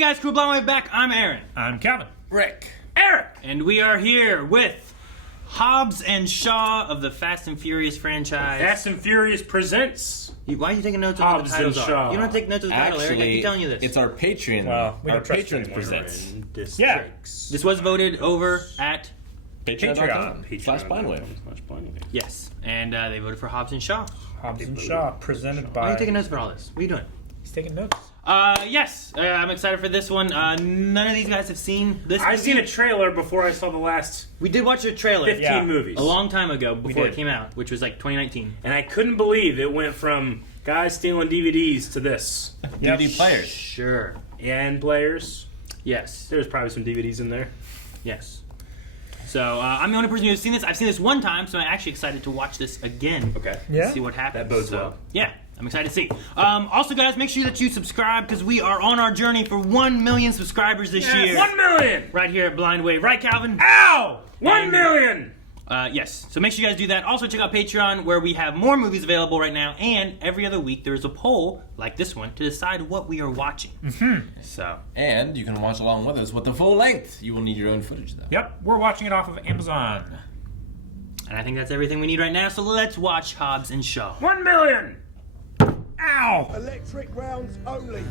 guys, Crew Blonde back. I'm Aaron. I'm Calvin. Rick. Eric. And we are here with Hobbs and Shaw of the Fast and Furious franchise. Fast and Furious presents Why are you taking notes on what the Hobbs and titles Shaw. are? You don't have to take notes of the title, Eric. I keep telling you this. It's our Patreon. We our don't trust patrons you presents. Yeah. This was voted over at... Patreon.com/blindwave. Yes. And they voted for Hobbs and Shaw. Hobbs and Shaw, presented Why by... are you taking notes for all this? What are you doing? He's taking notes. Yes. I'm excited for this one. None of these guys have seen this movie. I've seen a trailer before I saw the last We did watch a trailer 15 movies. a long time ago before did. it came out, which was like 2019. And I couldn't believe it went from guys stealing DVDs to this. DVD players. Sure. And players. Yes. There's probably some DVDs in there. Yes. So, I'm the only person who's seen this. I've seen this one time, so I'm actually excited to watch this again. Okay. Yeah? See what happens. That bodes well. Yeah, I'm excited to see. Also, guys, make sure that you subscribe because we are on our journey for 1 million subscribers this year. 1 million! Right here at Blind Wave. Right, Calvin? Ow! 1 million! Yes. So make sure you guys do that. Also, check out Patreon where we have more movies available right now. And every other week, there's a poll, like this one, to decide what we are watching. So. And you can watch along with us with the full length. You will need your own footage, though. Yep, we're watching it off of Amazon. And I think that's everything we need right now. So let's watch Hobbs and Shaw. 1 million! Ow! Electric rounds only.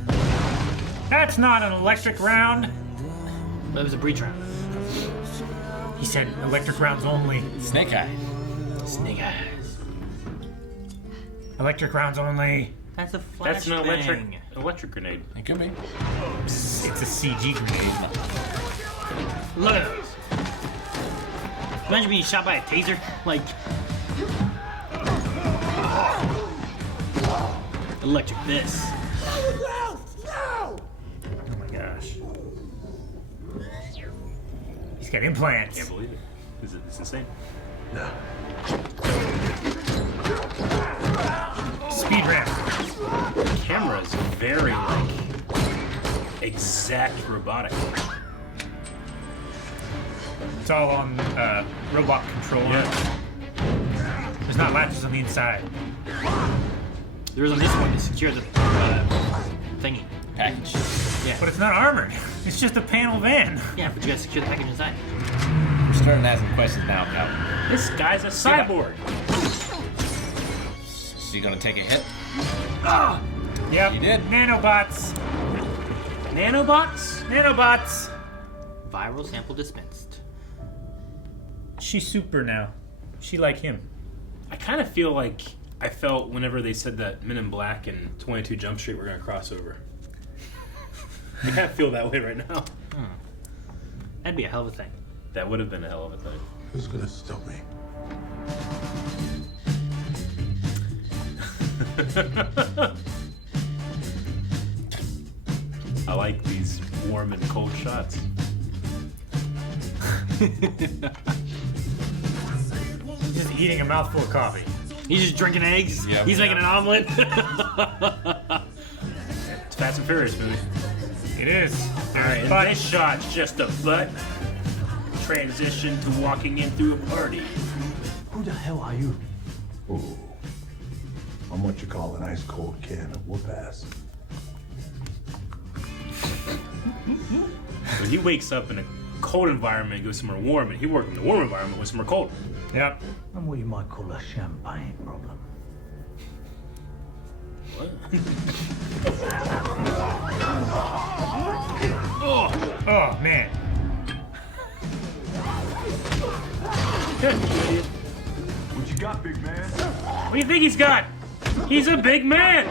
That's not an electric round. That was a breach round. He said electric rounds only. Snake Eye. Snake eyes. Electric rounds only. That's a flashbang. That's an electric grenade. It could be. It's a CG grenade. Look at those. Imagine being shot by a taser. Like. Electric this. No! Oh my gosh. He's got implants. Can't believe it. It's insane. Speed ramp. The camera is very, exact robotic. It's all on robot control. Yeah. There's not latches on the inside. There is on this one to secure the thingy. Package. Yeah. But it's not armored. It's just a panel van. Yeah, but you gotta secure the package inside. I'm starting to ask some questions now, Calvin. This guy's a cyborg. So you gonna take a hit? Yep. You did. Nanobots. Nanobots? Nanobots. Viral sample dispensed. She's super now. She like him. I kind of feel like I felt whenever they said that Men in Black and 22 Jump Street were going to cross over. I kind of feel that way right now. That'd be a hell of a thing. That would have been a hell of a thing. Who's gonna stop me? I like these warm and cold shots. He's just eating a mouthful of coffee. He's just drinking eggs. Yep. He's making an omelet. It's Fast and Furious movie. It is. All right, and this shot's just a butt transition to walking in through a party. Who the hell are you? Oh, I'm what you call an ice cold can of whoop ass. When he wakes up in a cold environment and goes somewhere warm, and he worked in the warm environment with somewhere cold. Yep. I'm what you might call a champagne problem. What? Oh, man. What you got, big man? What do you think he's got? He's a big man!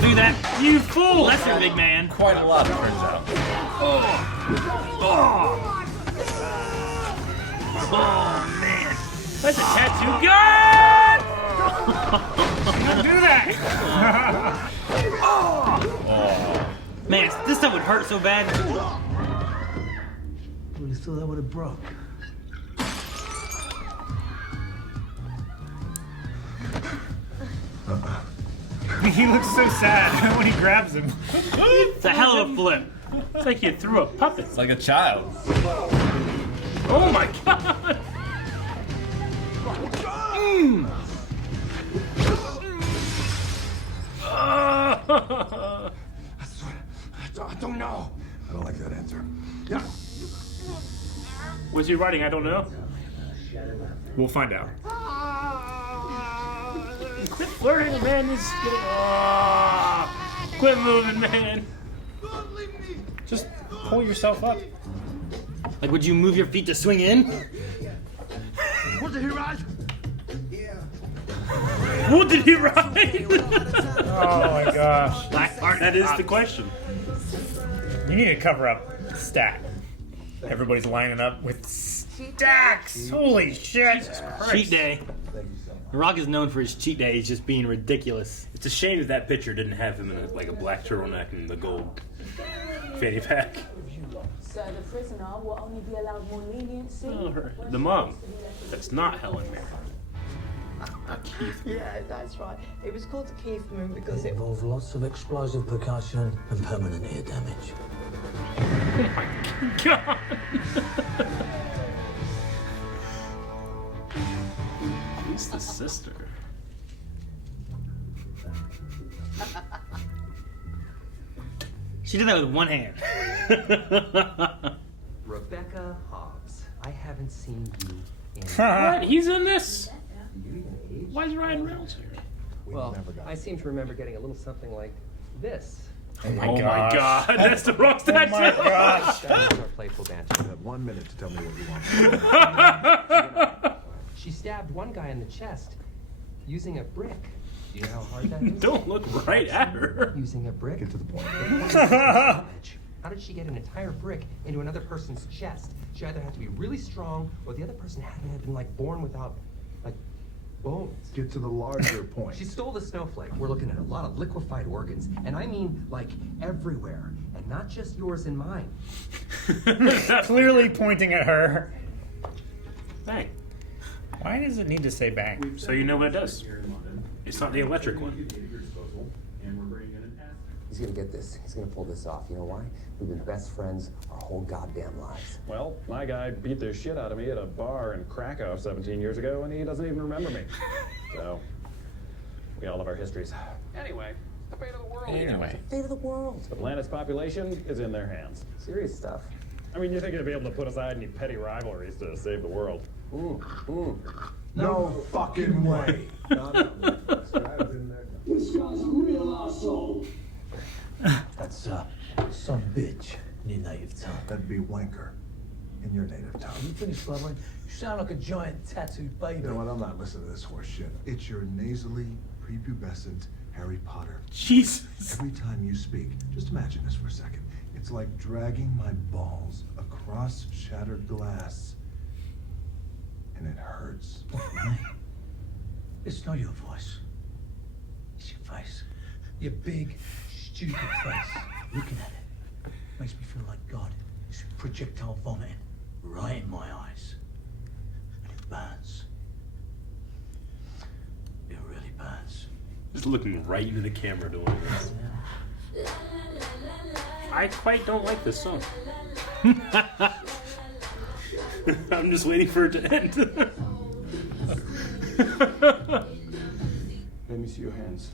Do that. You fool! Lesser big man. Quite a lot, it turns out. Oh, man. That's a tattoo gun! Don't do that. Man, this stuff would hurt so bad. Well, you thought that would have broke. He looks so sad when he grabs him. It's a hell of a flip. It's like you threw a puppet. It's like a child. Oh my god! don't know. I don't like that answer. Yeah. What's he writing? I don't know. We'll find out. Quit flirting, man. This is getting. Quit moving, man. Just pull yourself up. Like, would you move your feet to swing in? What did he write? What did he write? Oh my gosh. Black art. That is the question. You need to cover up stat. Everybody's lining up with stacks. Holy shit. Cheat day. The Rock is known for his cheat days just being ridiculous. It's a shame that that picture didn't have him in a black turtleneck and the gold fanny pack. So the prisoner will only be allowed more leniency. The mom. That's not Helen Mirren. Keith. Yeah, that's right. It was called the Keith Moon because It it involved lots of explosive percussion and permanent ear damage. God. Who's the sister? She did that with one hand. Rebecca Hobbs. I haven't seen you in. What? He's in this? Why is Ryan Reynolds here? Well, I seem to remember getting a little something like this. Oh my god, that's the wrong statue! Oh my gosh. That was our playful banter. You have 1 minute to tell me what you want. She stabbed one guy in the chest using a brick. Do you know how hard that is? Don't look right at her. Using a brick? Get to the point. How did she get an entire brick into another person's chest? She either had to be really strong, or the other person had to have been like born without, like, bones. Get to the larger point. She stole the snowflake. We're looking at a lot of liquefied organs, and I mean, like, everywhere, and not just yours and mine. Clearly pointing at her. Bang. Why does it need to say bang? So you know what it does. It's not the electric one. He's gonna get this. He's gonna pull this off. You know why? We've been best friends our whole goddamn lives. Well, my guy beat the shit out of me at a bar in Krakow 17 years ago, and he doesn't even remember me. So, we all have our histories. Anyway, the fate of the world. Anyway. Fate of the world. The planet's population is in their hands. Serious stuff. I mean, you think they'd be able to put aside any petty rivalries to save the world? No fucking way. This guy's a real asshole. That's some bitch in your native tongue. That'd be wanker in your native tongue. You finished blabbering? You sound like a giant tattooed baby. You know what? I'm not listening to this horse shit. It's your nasally, prepubescent Harry Potter. Jesus. Every time you speak, just imagine this for a second. It's like dragging my balls across shattered glass. And it hurts. It's not your voice. It's your face. Your big, stupid face. Looking at it makes me feel like God is projectile vomiting right in my eyes. And it burns. It really burns. Just looking right into the camera doing this. I quite don't like this song. I'm just waiting for it to end. Let me see your hands.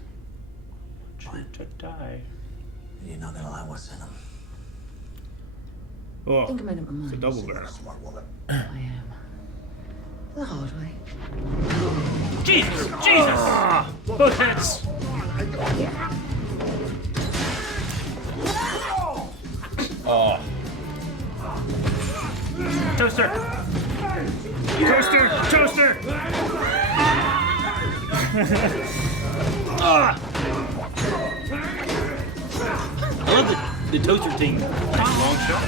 To die. You're not gonna like what's in them. Oh, think I made up my it's a mind. double barrel. Smart woman. I am. The hard way. Jesus! Jesus! Both heads! Oh. Toaster! Toaster! Toaster! I love the toaster team. Long shot.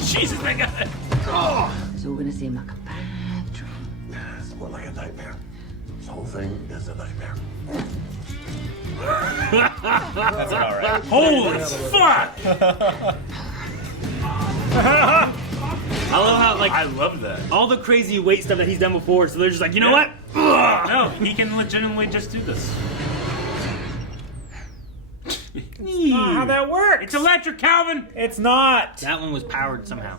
Jesus, that guy! It's all gonna seem like a bad dream. It's more like a nightmare. This whole thing is a nightmare. That's about right. Holy fuck! I love how, like, I love that. all the crazy weight stuff that he's done before, so they're just like, you know what? Ugh. No, he can legitimately just do this. Not how that works. It's electric, Calvin! It's not. That one was powered somehow.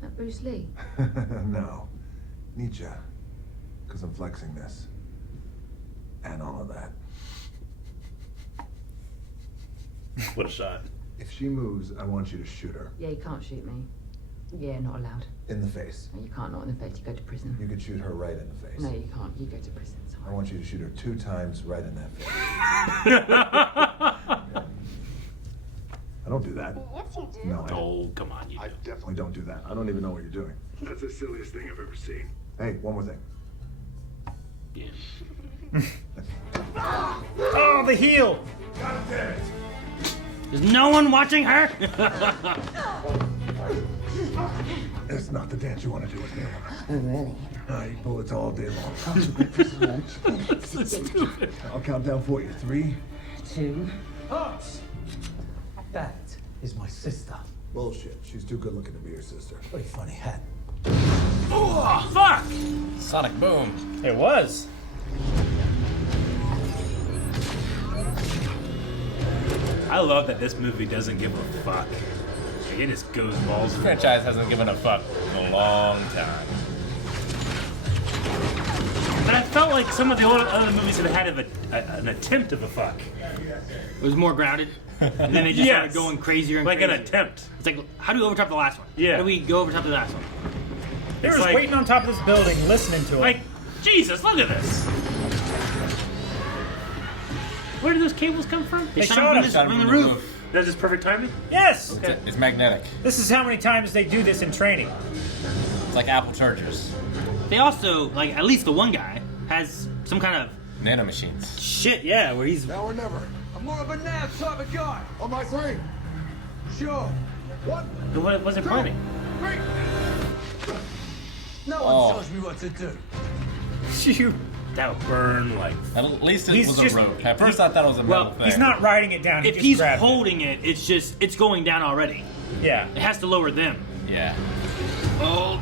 That Bruce Lee. No. Nietzsche. Because I'm flexing this. And all of that. What a shot. If she moves, I want you to shoot her. Yeah, you can't shoot me. Yeah, not allowed. In the face. No, you can't, not in the face. You go to prison. You could shoot her right in the face. No, you can't. You go to prison. I want you to shoot her 2 times right in that face. I don't do that. Yes, you do. No, Oh, come on, you I do. definitely don't do that. I don't even know what you're doing. That's the silliest thing I've ever seen. Hey, one more thing. Yeah. Oh, the heel! God damn it! There's no one watching her. It's not the dance you want to do with me. Oh, really? I eat bullets all day long. So stupid. I'll count down for you. 3. 2. Hobbs! That is my sister. Bullshit. She's too good looking to be your sister. Very funny hat. Oh, fuck! Sonic boom. It was. I love that this movie doesn't give a fuck. Like, it just goes balls. This franchise hasn't given a fuck in a long time. But I felt like some of the other movies had had an attempt of a fuck. It was more grounded. And then they just started going crazier and like crazier. an attempt. It's like, how do we overtop the last one? Yeah. How do we go overtop the last one? They were It's just like- waiting on top of this building, listening to it. Like, Jesus, look at this. Where did those cables come from? They shot shot him him. from the roof. That's just perfect timing? Yes! Okay. It's magnetic. This is how many times they do this in training. It's like Apple chargers. They also, like, at least the one guy has some kind of Nanomachines. shit, yeah, where he's. Now or never. I'm more of a now type of guy. On my 3. Sure. 1, What was it timing? 3. No Oh. one tells me what to do. Shoot. That would burn like. At least it He's was just- a rope. At first I thought it was a metal thing. He's not riding it down. He If just he's grabbed it. holding it, it's going down already. Yeah. It has to lower them. Yeah. Oh.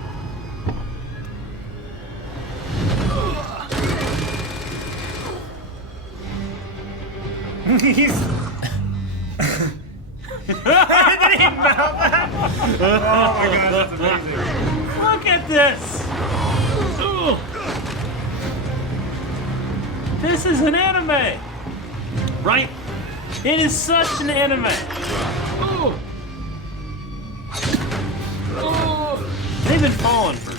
He's. Did he mouth that? Oh my god, that's amazing. Look at this! Ooh. This is an anime! Right? It is such an anime! Ooh. Ooh. They've been falling for.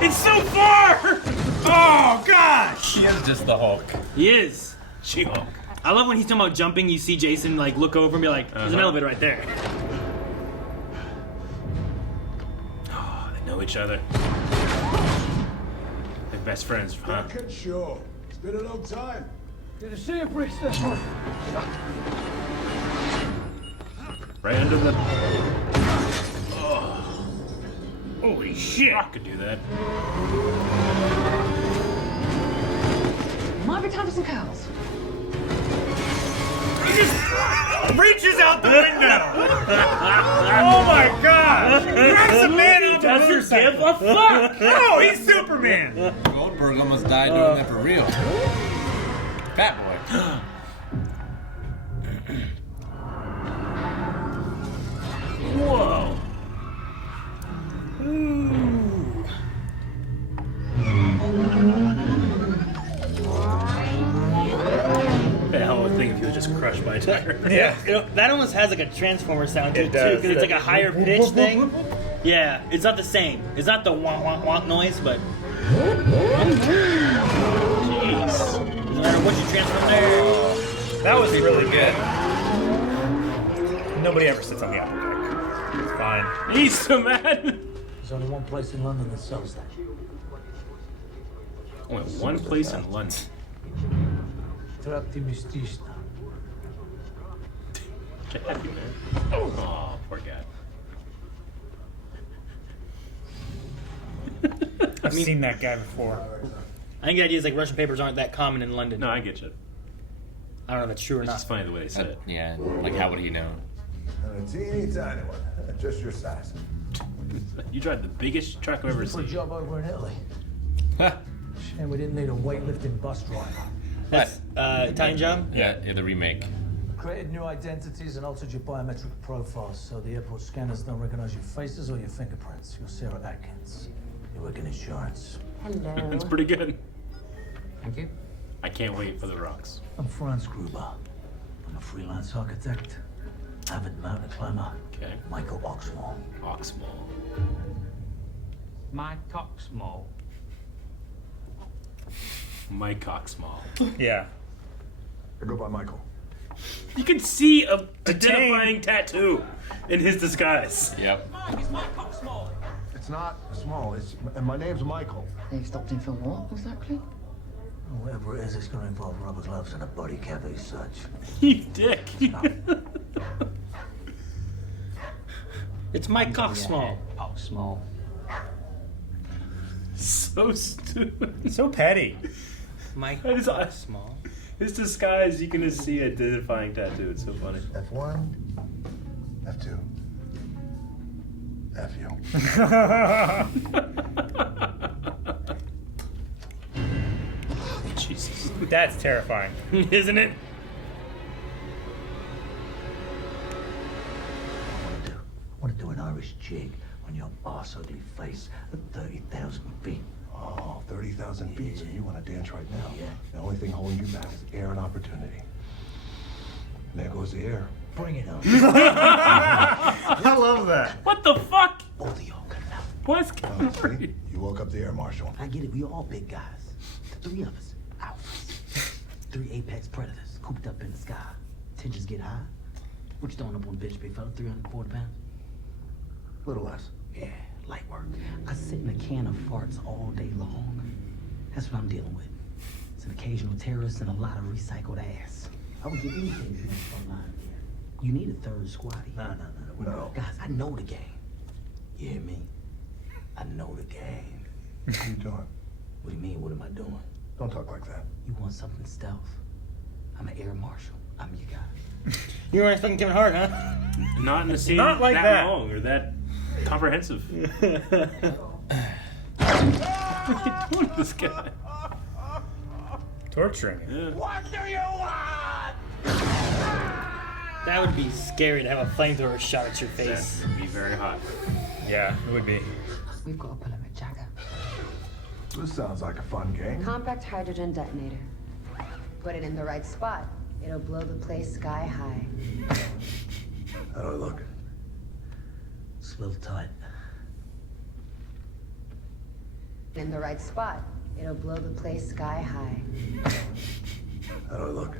It's so far! Oh gosh! He is just the Hulk. He is. She-Hulk. I love when he's talking about jumping, you see Jason like look over and be like, there's an elevator right there. Oh, they know each other. They're best friends, huh? Sure. It's been a long time. Good to see you, Brixton. Right under the. Holy shit! I could do that. Might be time for some curls. He just reaches out the window. Oh my god! Grabs a man on the Doesn't motorcycle. give a fuck! No, he's Superman. Goldberg almost died doing that for real. Fat boy. Whoa! The hell would think if he was just crushed by a tire. Yeah. You know, that almost has like a Transformer sound to It it does. too, because it's like a higher pitch thing. Yeah, it's not the same. It's not the wonk wonk wonk noise, but Jeez. doesn't matter what you transform there. That was really good. Nobody ever sits on the apple deck. It's fine. He's so mad. There's only one place in London that sells that. Only one place in London. Tratti Mistishna. Happy man. Oh, poor guy. I've seen that guy before. I think the idea is like Russian papers aren't that common in London. No, I get you. I don't know if that's true or It's not. just funny the way they said it. Yeah, like how would he know? And a teeny tiny one. Just your size. You drive the biggest truck I've ever For a seen. job over in Italy. Shame we didn't need a weightlifting bus driver. That's Italian job? Yeah, the remake. Created new identities and altered your biometric profiles so the airport scanners don't recognize your faces or your fingerprints. You're Sarah Atkins. You work in insurance. Hello. It's pretty good. Thank you. I can't wait for the rocks. I'm Franz Gruber. I'm a freelance architect, avid mountain climber. Okay. Michael Oxmall. Oxmall. My Coxmall. Mike Oxmall. Yeah. I go by Michael. You can see a identifying tattoo in his disguise. Yep. It's not small. And my name's Michael. They've stopped him for what, exactly? Whatever it is, it's going to involve rubber gloves and a body cavity such. You dick. It's Mike Oxmall. Oxmall. So stupid. So petty. Mike That is Oxmall. His disguise, you can just see a identifying tattoo. It's so funny. F1, F2, F you. Jesus. That's terrifying. Isn't it? I want to do an Irish jig on your arse ugly face at 30,000 feet. Oh, 30,000 feet, so you want to dance right now. Yeah. The only thing holding you back is air and opportunity. And there goes the air. Bring it on. I love that. What the fuck? Both of y'all coming out. What's Oh, going see? on? You woke up the air marshal. I get it. We all big guys. The three of us, alphas. 3 apex predators, cooped up in the sky. Tensions get high. What you throwing up on the bitch, big fella? 340 pounds? Little less. Yeah, light work. I sit in a can of farts all day long. That's what I'm dealing with. It's an occasional terrorist and a lot of recycled ass. I would give anything to be front line here. You need a third squatty. No. No. Guys, I know the game. You hear me? I know the game. What are you doing? What do you mean, what am I doing? Don't talk like that. You want something stealth? I'm an air marshal. I'm your guy. You weren't expecting Kevin Hart, huh? Not in the scene Not like that. long or that comprehensive. What are you doing to this guy? Torturing him. Yeah. What do you want? That would be scary to have a flamethrower shot at your That face. would be very hot. Yeah, it would be. We've got to pull him a jagger. This sounds like a fun game. Compact hydrogen detonator. Put it in the right spot. It'll blow the place sky high. How do I look? It's a little tight. In the right spot. It'll blow the place sky high. How do I look?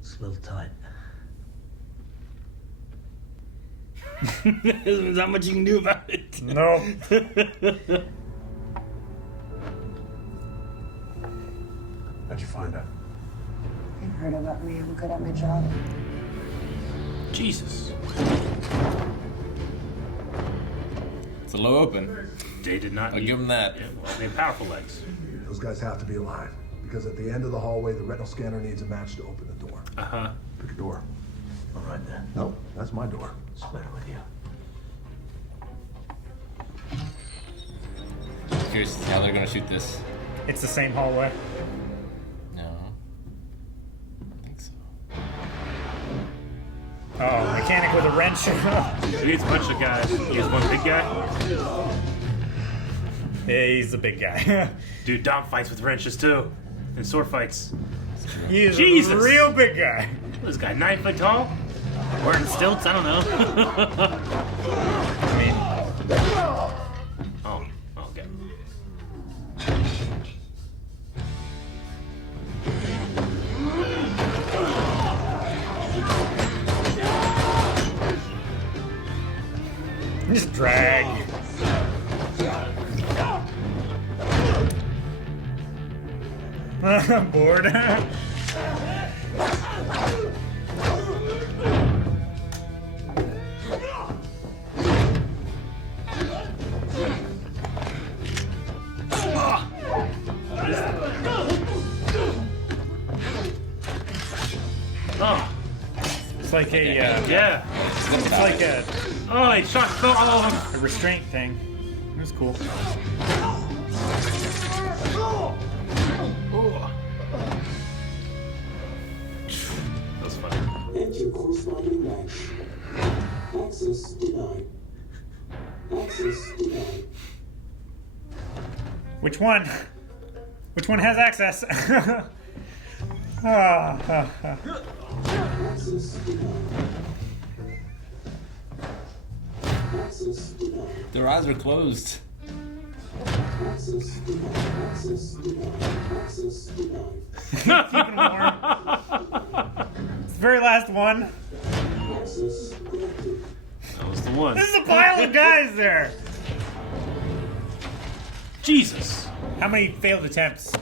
It's a little tight. There's not much you can do about it. No. How'd you find out? You've heard about me. I'm good at my job. Jesus. It's a low open. They did not I'll need... give them that. Yeah, well, they have powerful legs. Those guys have to be alive. Because at the end of the hallway, the retinal scanner needs a match to open the door. Uh-huh. Pick a door. All right then. No, that's my door. It's better with you. Curious how they're gonna shoot this. It's the same hallway. No. I think so. Oh, mechanic with a wrench. He needs a bunch of guys. He has one big guy. Yeah, he's the big guy. Dude, Dom fights with wrenches too. And sword fights. He is Jesus. a real big guy. This guy 9 foot tall? Wearing stilts? I don't know. I mean, Oh, okay. just drag. I'm bored. Oh, It's like a, yeah. it's like Oh, they shot all of them. a restraint thing. It was cool. That was funny. Enter corresponding match. Access denied. Access denied. Which one? Which one has access? Access denied. Access denied. Their eyes are closed. Access denied. Access denied. Access denied. Keeping warm. It's the very last one. Access granted. That was the one. This is a pile of guys there. Jesus. How many failed attempts?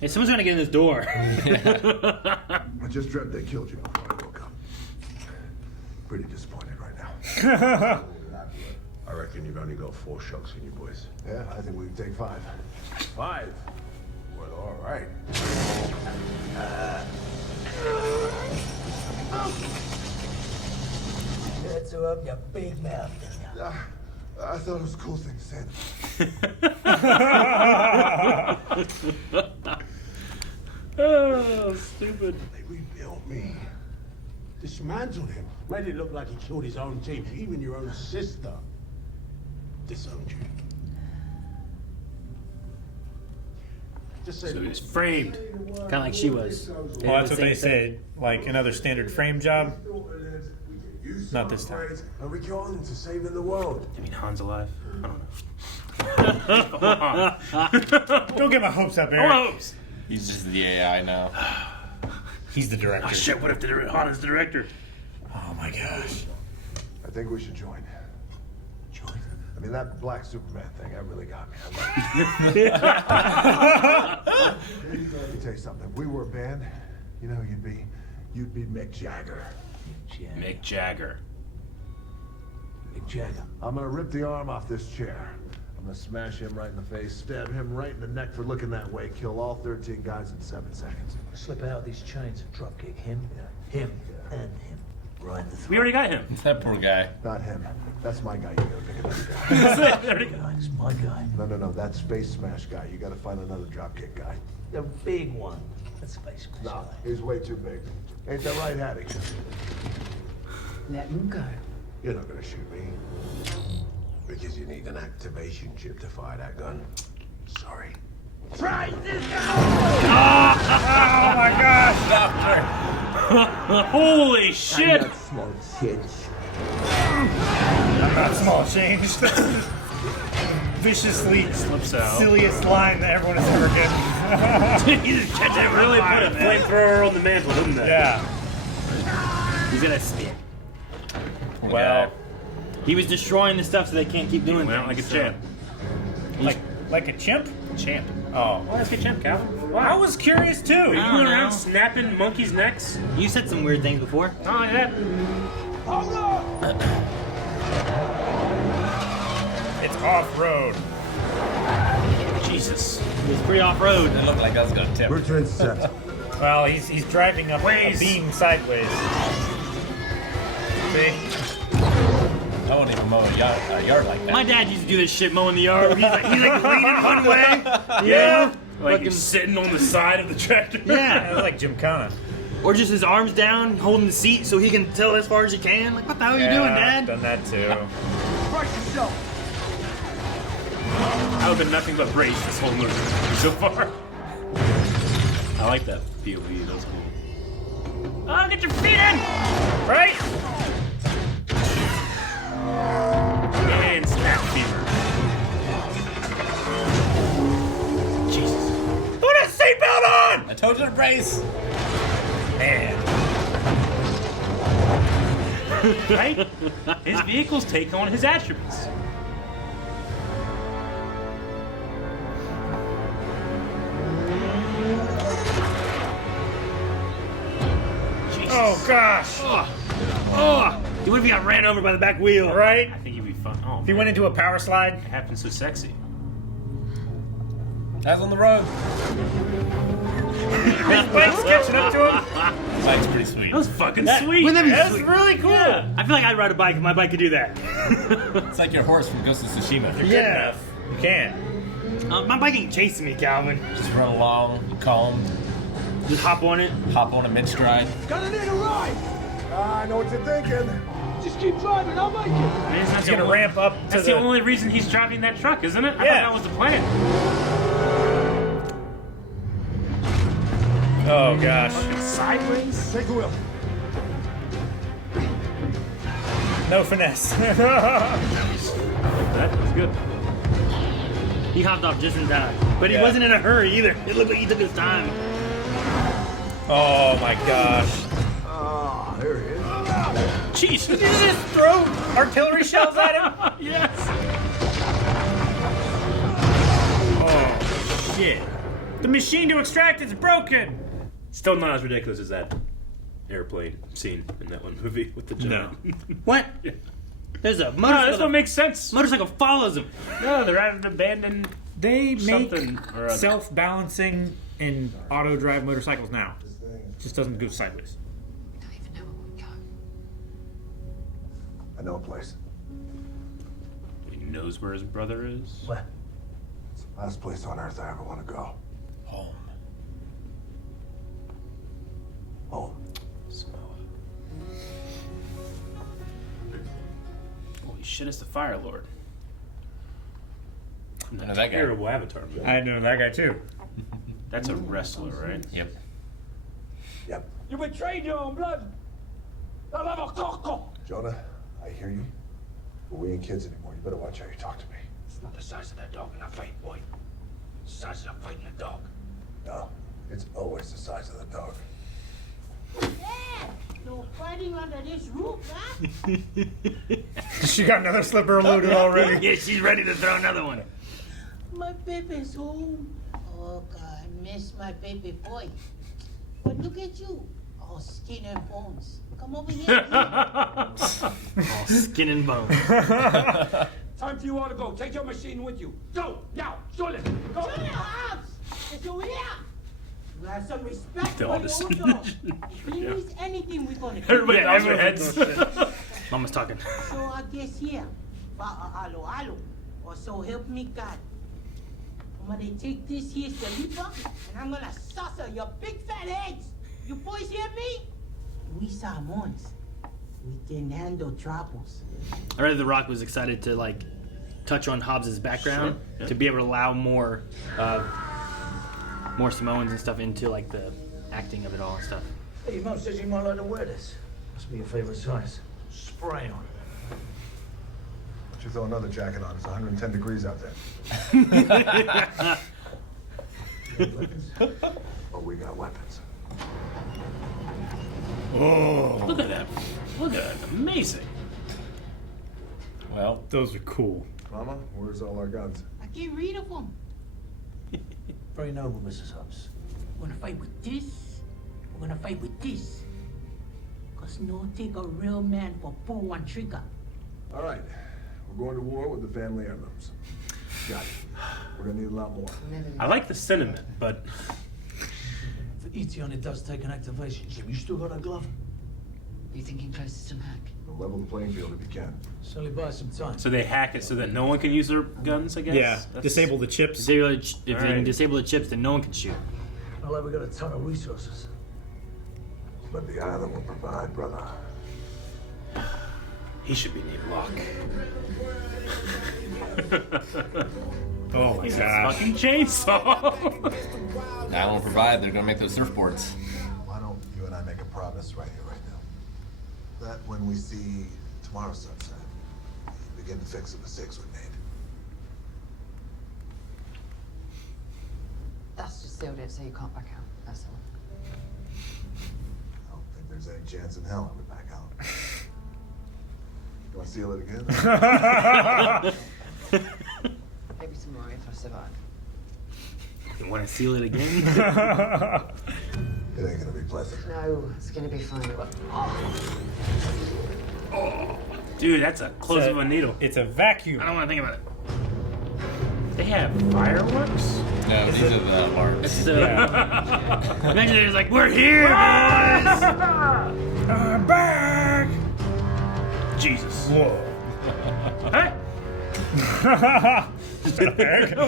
Hey, someone's gonna get in this door. I just dreamt they killed you before I woke up. Pretty disappointed right now. I reckon you've only got 4 shocks in you boys. Yeah, I think we can take 5. 5? Well, all right. That's up your big mouth. I thought it was a cool thing to say. Oh, stupid. They rebuilt me. Dismantled him. Made it look like he killed his own team. Even your own sister. Disowned you. Just say So he's framed. Kind of like she was. Well, that's what they said. Like another standard frame job. Not this time. And we got on to saving the world. I mean, Han's alive. I don't know. Don't get my hopes up, Eric. No hopes. He's just the AI now. He's the director. Oh shit! What if Han is the director? Oh my gosh. I think we should join. Join? I mean, that black Superman thing, that really got me. Let me tell you something. If we were a band, you know who you'd be? You'd be Mick Jagger. Mick Jagger. Mick Jagger. I'm gonna rip the arm off this chair. I'm gonna smash him right in the face, stab him right in the neck for looking that way, kill all 13 guys in 7 seconds. Slip out of these chains and dropkick him, and him. Right in the throat. We already got him. That poor guy. Not him. That's my guy. You gotta pick another guy. It's my guy. No. That's Space Smash guy. You gotta find another dropkick guy. The big one. That's Space Smash. No, he's way too big. Ain't that right, Hattie? Let him go. You're not gonna shoot me. Because you need an activation chip to fire that gun. Sorry. Oh my gosh! Holy shit! Small change. I'm not small change. Viciously Slips out. silliest line that everyone has ever given. You just catch it. Really put a flamethrower on the mantle, didn't they? Yeah. He's gonna spit. Well, He was destroying the stuff so they can't keep doing Went out things. like a champ. like a chimp? Champ. Oh. Why is a champ, Calvin? I was curious too. Are you I going don't around know. snapping monkeys' necks? You said some weird things before. Oh, yeah. It's off-road. Jesus. It's pretty off-road. It looked like I was gonna tip. We're to intercept. Well, he's driving up a Ways. beam sideways. See? I won't even mow a yard like that. My dad used to do this shit mowing the yard. He's like leaning one way. Yeah. Like Fucking- he's sitting on the side of the tractor. Yeah, Yeah. it's like Gymkhana. Or just his arms down, holding the seat so he can tell as far as he can. Like, what the hell are you doing, Dad? Done that too. I would have been nothing but brace this whole movie so far. I like that POV. That was cool. Oh, get your feet in! Right? And snap fever. Jesus. Put a seatbelt on! I told you to brace. Man. Right? His vehicles take on his attributes. Jesus. Oh gosh. Oh, dude, what if he got ran over by the back wheel? Right? I think he'd be fun. Oh, If he went into a power slide. it happened so sexy. Guys on the road. His bike's catching up to him. Bike's pretty sweet. That was fucking sweet. Wouldn't that be That's sweet? really cool. Yeah. I feel like I'd ride a bike if my bike could do that. It's like your horse from Ghost of Tsushima. Good enough. You can. My bike ain't chasing me, Calvin. Just run along, calm, Just hop on it. hop on a mid-stride. Gonna need a ride. I know what you're thinking. Just keep driving, I'll make it. He's gonna ramp up to That's the only reason he's driving that truck, isn't it? I Yeah. thought that was the plan. Oh gosh. Sideways? Take a wheel. No finesse. That was good. He hopped off just in time. But he Yeah. wasn't in a hurry either. It looked like he took his time. Oh my gosh. Ah, there he is. Jeez. Did you just throw artillery shells at him? Yes. Oh shit. The machine to extract is broken. Still not as ridiculous as that airplane scene in that one movie with the giant. What? There's a No, motorcycle. this one makes sense. Motorcycle follows him. No, they're at an abandoned. They make Something or other. self-balancing and auto-drive motorcycles now. It just doesn't go sideways. I know a place. He knows where his brother is. Where? It's the last place on earth I ever want to go. Home. Home. Samoa. Holy shit, it's the Fire Lord. I know that guy. Terrible Avatar movie. I know that guy too. That's a wrestler, right? Yep. Yep. You betrayed your own blood. Jonah, I hear you. But we ain't kids anymore. You better watch how you talk to me. It's not the size of that dog in a fight, boy. It's the size of fighting a dog. No, it's always the size of the dog. No fighting under this roof, huh? She got another slipper loaded already. Yeah, she's ready to throw another one. My baby's home. Oh, God, I miss my baby boy. But look at you, all skin and bones. Come over here. All skin and bone. Time for you all to go. Take your machine with you. Go, now, surely. Go. Shut up, Hobbs. It's over here. You have some respect They're for all your just- old dog. If he needs anything, we're gonna do Everybody it. nods their heads. Mama's talking. So I guess here, alo, alo, or so help me God. I'm gonna take this here saliva and I'm gonna saucer your big fat heads. You boys hear me? We Samoans, we can handle troubles. I read The Rock was excited to like touch on Hobbs' background Sure, yeah. to be able to allow more Samoans and stuff into like the acting of it all and stuff. Hey, your mom says you might like to wear this. Must be your favorite size. Spray on. Why don't you throw another jacket on? It's 110 degrees out there. Oh, we got weapons. Oh, Look at that. Look at that. Amazing. Well, those are cool. Mama, where's all our guns? I get rid of them. Very noble, Mrs. Hobbs. We're gonna fight with this. We're gonna fight with this. Cause no take a real man for pull one trigger. All right. We're going to war with the family heirlooms. Got it. We're gonna need a lot more. I like the sentiment, but For Etion, it does take an activation chip. You still got a glove? You thinking closest to Mac? We'll level the playing field if you can. Certainly buy some time. so they hack it so that no one can use their guns, I guess? Yeah, That's- disable the chips. If they can Alright. disable the chips, then no one can shoot. Not like we got a ton of resources. But the island will provide, brother. He should be named Locke. Oh my He's a gosh. fucking chainsaw. I won't provide. They're gonna make those surfboards. Why don't you and I make a promise right here, right now? That when we see tomorrow's sunset, we begin to fix the mistakes we made. That's just sealed it so you can't back out. That's all. I don't think there's any chance in hell I would back out. You want to seal it again? Maybe tomorrow if I survive. You want to seal it again? It ain't gonna be pleasant. No, it's gonna be fine. Dude, that's a close of a needle. It's a vacuum. I don't want to think about it. They have fireworks? No, these are the alarms. It's imagine they're just like, we're here, boys! I'm back. Jesus. Whoa. Hey!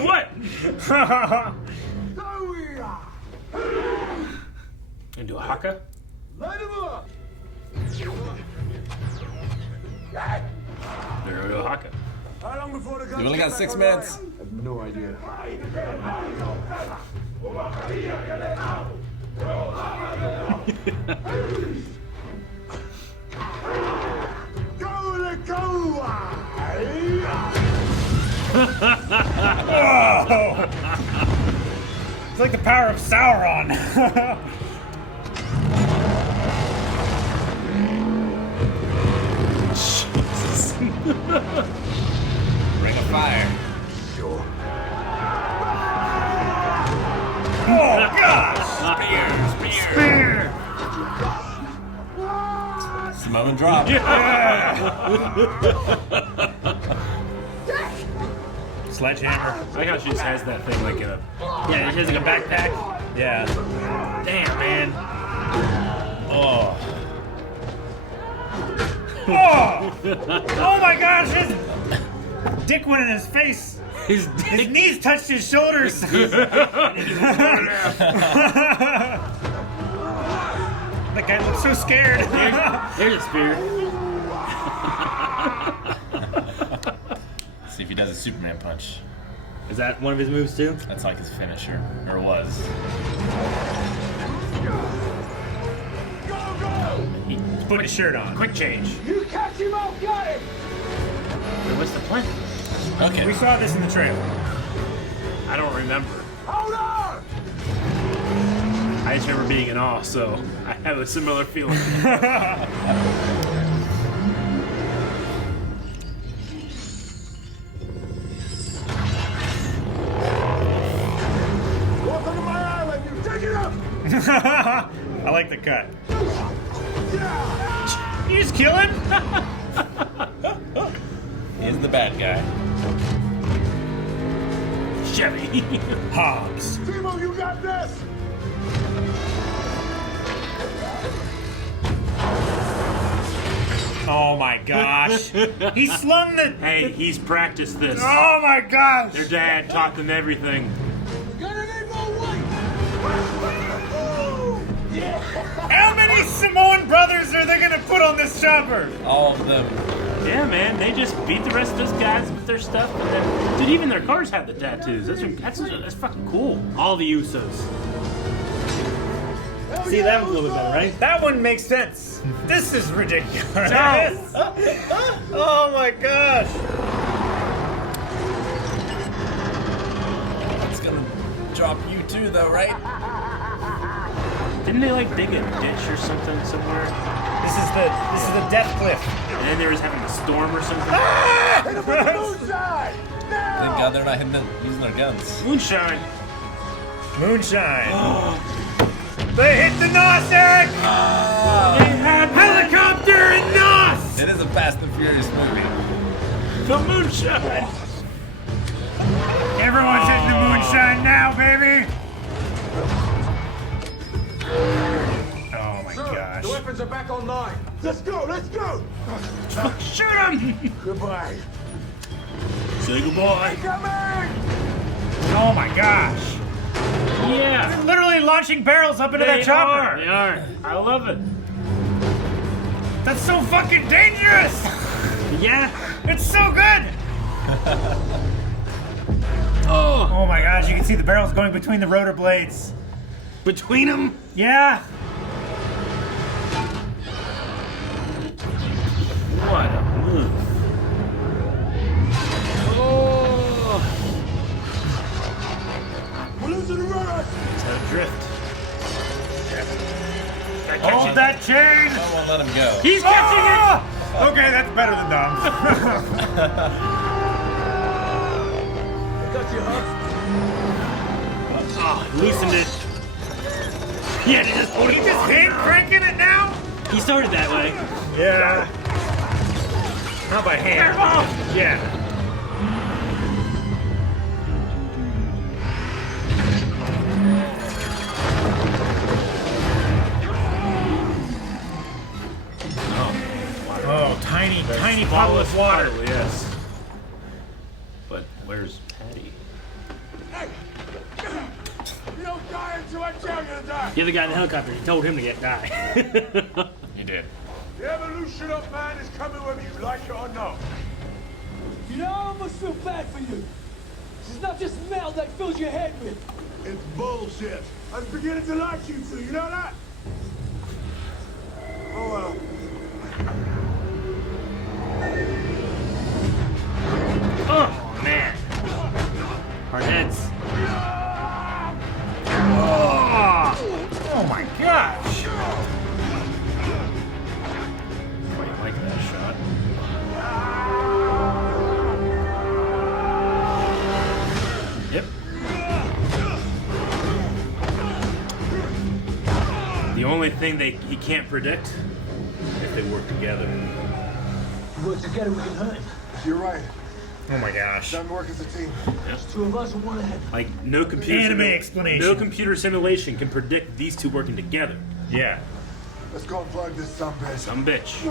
What? And do a haka? Light him up! There we go, haka. How long before the guns You only get got back 6 online? minutes. I have no idea. Whoa! It's like the power of Sauron. Jesus. Ring of fire. Oh gosh! Spear. Samoan drop. Sledgehammer. I like how she just has that thing like in a. Yeah, she has like a backpack. Yeah. Damn, man. Oh. Oh! Oh my gosh! His dick went in his face. His knees touched his shoulders. That guy looks so scared. There's a spear. See if he does a Superman punch. Is that one of his moves too? That's like his finisher, or was. Put his shirt on. Quick change. You catch him off, got him! Wait, what's the plan? Okay. We saw this in the trailer. I don't remember. Hold on! I just remember being in awe, so I have a similar feeling. Walk onto my island, you take it up! I like the cut. You just kill him? He's the bad guy. Chevy. Hobbs. Timo, you got this! Oh my gosh. He slung the... Hey, he's practiced this. Oh my gosh. Their dad taught them everything. Gonna need more weight! How many Samoan brothers are they gonna put on this chopper? All of them. Yeah, man, they just beat the rest of those guys with their stuff. And then, dude, even their cars have the tattoos. That's fucking cool. All the Usos. See, that was a little bit better, right? That one makes sense. This is ridiculous. No. Oh my gosh. It's gonna drop you too, though, right? Didn't they like dig a ditch or something somewhere? This is the death cliff. And then they were having a storm or something. Hit him with the moonshine! Thank Now! God they're not using their guns. Moonshine. Moonshine. They hit the NOS, Eric! They had Helicopter and NOS! It is a Fast and Furious movie. the moonshine. Everyone's hitting the moonshine now, baby! Oh my gosh. The weapons are back online. Let's go, let's go! Shoot him! Goodbye. Say goodbye. Coming! Oh my gosh. Yeah. They're literally launching barrels up into that chopper. They are. I love it. That's so fucking dangerous! Yeah. It's so good! Oh. Oh my gosh, you can see the barrels going between the rotor blades. Between them? Yeah. What a move. Oh. We're losing the runners! It's a drift. Hold that chain! I won't let him go. He's catching it! Okay, that's better than Dom's. Got you, Hobbs. Oh, loosened it. Yeah, they just He just hand cranking it now? He started that way. Yeah. Not by hand. Yeah. Oh, tiny puddle of water. Puddle, yes. But where's Patty? Hey! You don't die until I tell you to die! The other guy in the helicopter, he told him to die. You did. The evolution of man is coming whether you like it or not. You know I'm gonna feel bad for you. It's not just metal that fills your head with. It's bullshit. I'm beginning to like you two, you know that? Oh well. Oh, man. Hard heads. Oh my gosh! I like that shot. Yep. The only thing he can't predict if they work together. Work together, we can hunt. You're right. Oh my gosh. Time to work as a team. There's two of us and one ahead. Like no computer Anime explanation. No computer simulation can predict these two working together. Yeah. Let's go and plug this sumbitch. Some bitch.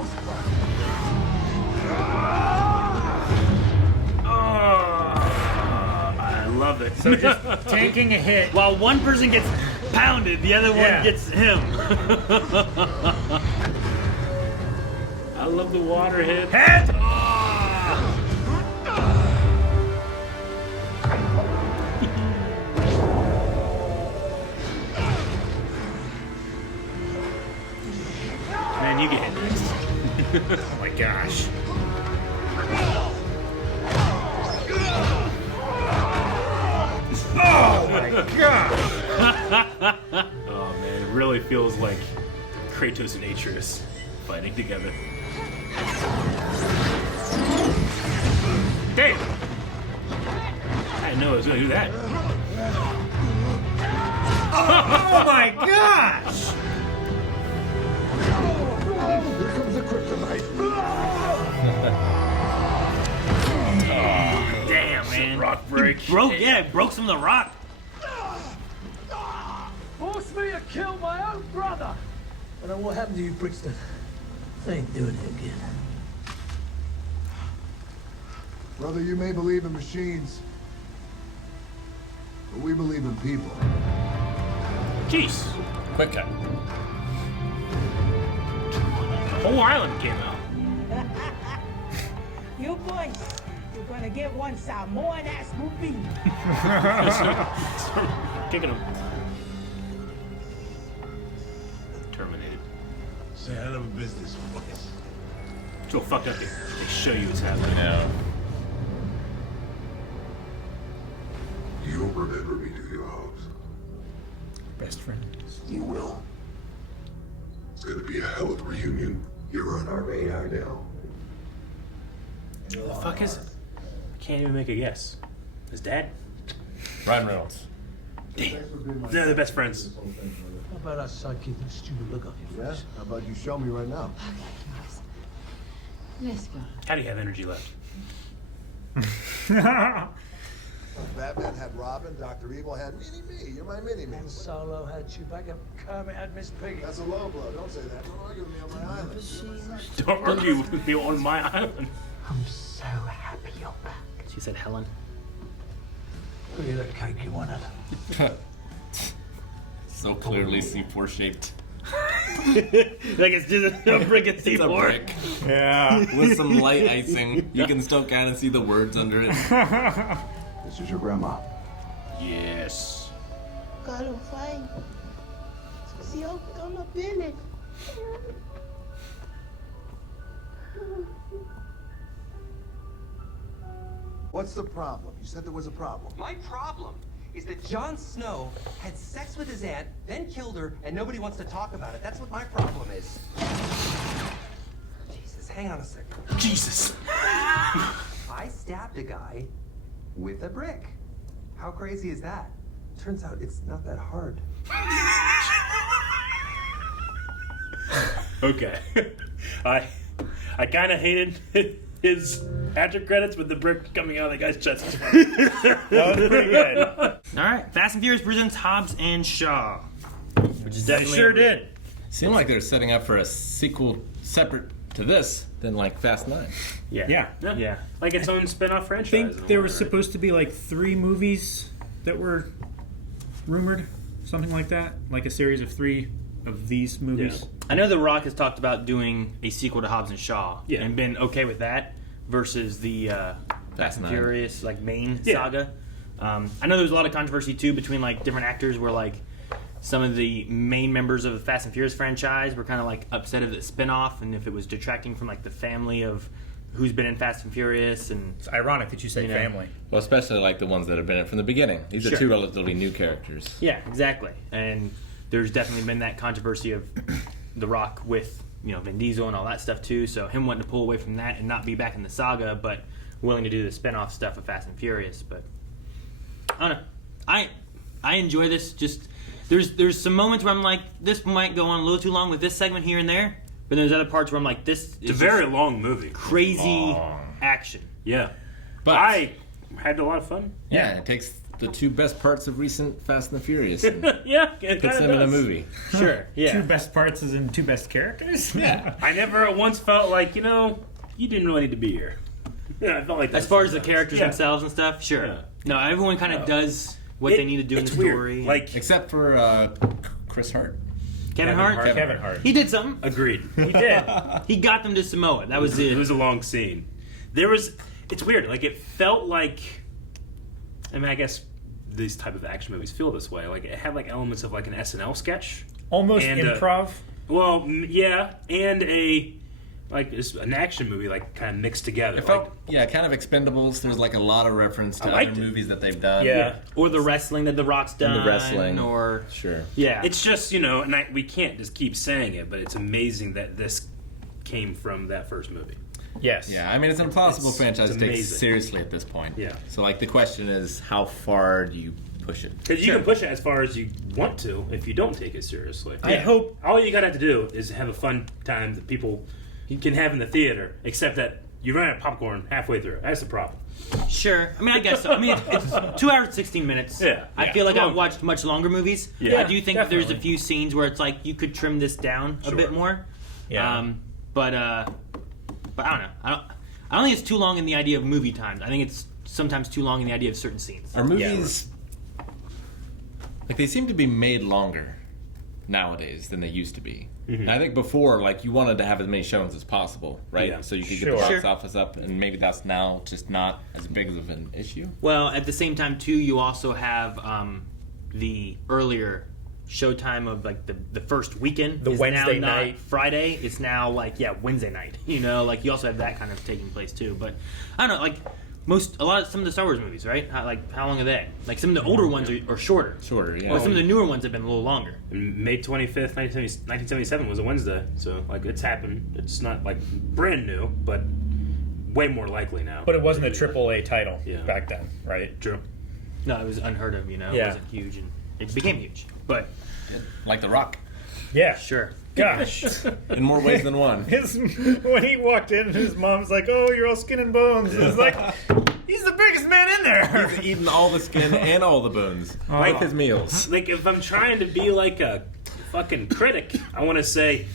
I love it. So just taking a hit. While one person gets pounded, the other one gets him. I love the water hit. Head! Man, you get hit next. Oh my gosh. Oh my gosh. Oh man, it really feels like Kratos and Atreus fighting together. Damn! I didn't know I was gonna do that. Oh my gosh! Here comes the kryptonite. Damn, man. Rock break. It broke some of the rock. Force me to kill my own brother. I know what happened to you, Brixton. I ain't doing it again. Brother, you may believe in machines, but we believe in people. Jeez. Quick cut. The whole island came out. You boys, you're gonna get one Samoan ass movie. Kicking him. Terminated. It's a hell of a business, boys. So fucked up. They show you what's happening. Yeah. You don't remember me, do you, Hobbs? Best friend. You will. It's gonna be a hell of a reunion. You're on our radar now. The fuck is? I can't even make a guess. His dad? Ryan Reynolds. Damn. They're the best friends. How about I start keeping a stupid look off your face? How about you show me right now? Let's go. How do you have energy left? Batman had Robin, Dr. Evil had Mini-Me. You're my Mini-Me. Solo had Chewbacca, Kermit had Miss Piggy. That's a low blow. Don't say that. Don't argue with me on my island. Don't argue with me on my island. I'm so happy you're back. She said Helen. Look at that cake you wanted. So clearly C4 shaped. Like it's just a brick of It's a C4. brick. Yeah. With some light icing. You can still kind of see the words under it. This is your grandma. Yes. Calo fine. Se eu come up in it. What's the problem? You said there was a problem. My problem is that Jon Snow had sex with his aunt, then killed her, and nobody wants to talk about it. That's what my problem is. Jesus, hang on a second. Jesus. I stabbed a guy with a brick. How crazy is that? Turns out it's not that hard. Okay. I kind of hated his after credits with the brick coming out of the guy's chest. That was pretty good. All right, Fast and Furious presents Hobbs and Shaw, which is They definitely sure did. Seemed like they're setting up for a sequel separate to this than like Fast 9. Yeah. Like its own spin-off franchise. I think there was supposed to be like 3 movies that were rumored, something like that, like a series of 3 of these movies. I know The Rock has talked about doing a sequel to Hobbs and Shaw, Yeah. and been okay with that versus the Fast and 9. Furious like main Yeah. saga. I know there was a lot of controversy too between like different actors where like some of the main members of the Fast and Furious franchise were kind of like upset of the spinoff and if it was detracting from like the family of who's been in Fast and Furious. And it's ironic that you say family. Well, especially like the ones that have been in from the beginning. These are two relatively new characters. Yeah, exactly. And there's definitely been that controversy of The Rock with Vin Diesel and all that stuff too. So him wanting to pull away from that and not be back in the saga, but willing to do the spin-off stuff of Fast and Furious. But I don't know. I enjoy this. Just there's some moments where I'm like, this might go on a little too long with this segment here and there. But there's other parts where I'm like, this is a very long movie. Crazy action. Yeah. But I had a lot of fun. Yeah, it takes the two best parts of recent Fast and the Furious and it puts them in a movie. Sure, yeah. Two best parts is in two best characters? Yeah. I never once felt like, you didn't really need to be here. Yeah, I felt like that. As far as the characters themselves and stuff, sure. Yeah. No, everyone kind of does what they need to do in the story. Weird. Like, except for Chris Hart. Kevin Hart? Kevin Hart. He did something. Agreed. He did. He got them to Samoa. That was it. It was a long scene. It's weird. Like, it felt like, I guess these type of action movies feel this way. Like, it had like elements of like an SNL sketch. Almost and improv. And an action movie like kind of mixed together. It felt, kind of Expendables. There's like a lot of reference to other movies that they've done. Yeah. Or the wrestling that The Rock's done. And the wrestling. Or sure. Yeah. It's just, and we can't just keep saying it, but it's amazing that this came from that first movie. Yes. Yeah, I mean, it's an impossible franchise to take seriously at this point. Yeah. So, like, the question is, how far do you push it? Because you can push it as far as you want to if you don't take it seriously. I hope... All you gotta have to do is have a fun time that people can have in the theater, except that you run out of popcorn halfway through. That's the problem. Sure. I mean, I guess so. I mean, it's 2 hours, 16 minutes. Yeah. I feel like I've watched much longer movies. Yeah. I do think that there's a few scenes where it's like you could trim this down a bit more. Yeah. But I don't know. I don't think it's too long in the idea of movie times. I think it's sometimes too long in the idea of certain scenes. Are movies... Like, they seem to be made longer nowadays than they used to be. Mm-hmm. And I think before, like, you wanted to have as many showings as possible, right? Yeah. So you could get the box office up, and maybe that's now just not as big of an issue. Well, at the same time, too, you also have the earlier showtime of, like, the first weekend. The is Wednesday now not night. Friday. It's now, like, Wednesday night. Like, you also have that kind of taking place, too. But, I don't know, like... some of the Star Wars movies, right? How long are they? Like some of the older ones are shorter. Shorter, yeah. Or some of the newer ones have been a little longer. May 25th, 1977 was a Wednesday, so like it's happened. It's not like brand new, but way more likely now. But it wasn't a AAA title Yeah. back then, right? True. No, it was unheard of. It wasn't huge, and it became huge. But Like The Rock. Yeah. sure. Gosh. In more ways than one. When he walked in, his mom's like, "Oh, you're all skin and bones." It was like, he's the biggest man in there. He's eating all the skin and all the bones. Like his meals. Like if I'm trying to be like a fucking critic, I want to say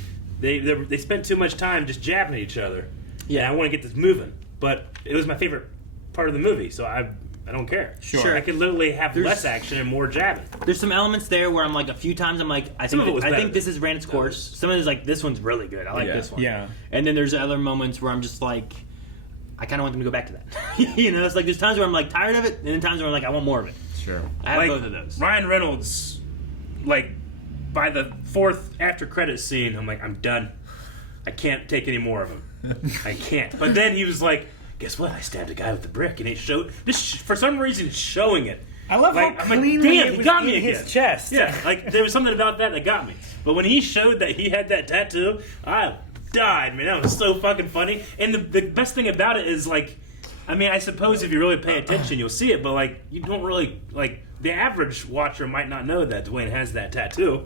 they spent too much time just jabbing at each other. Yeah, and I want to get this moving, but it was my favorite part of the movie, so I don't care. Sure. I could literally have less action and more jabbing. There's some elements there where I'm like a few times I'm like I Some of it think was I better think this has ran its course. Some of it is like this one's really good. I like this one. Yeah. And then there's other moments where I'm just like I kind of want them to go back to that. It's like there's times where I'm like tired of it, and then times where I'm like I want more of it. Sure. I have Like, both of those. Ryan Reynolds, like by the fourth after credits scene, I'm like I'm done. I can't take any more of him. I can't. But then he was like, guess what? I stabbed a guy with a brick, and it showed. For some reason, it's showing it. I love like, how I'm cleanly like, damn, it he was got in me again. his chest. Yeah, like there was something about that got me. But when he showed that he had that tattoo, I died, man. That was so fucking funny. And the best thing about it is like, I mean, I suppose if you really pay attention, you'll see it. But like, you don't really like the average watcher might not know that Dwayne has that tattoo.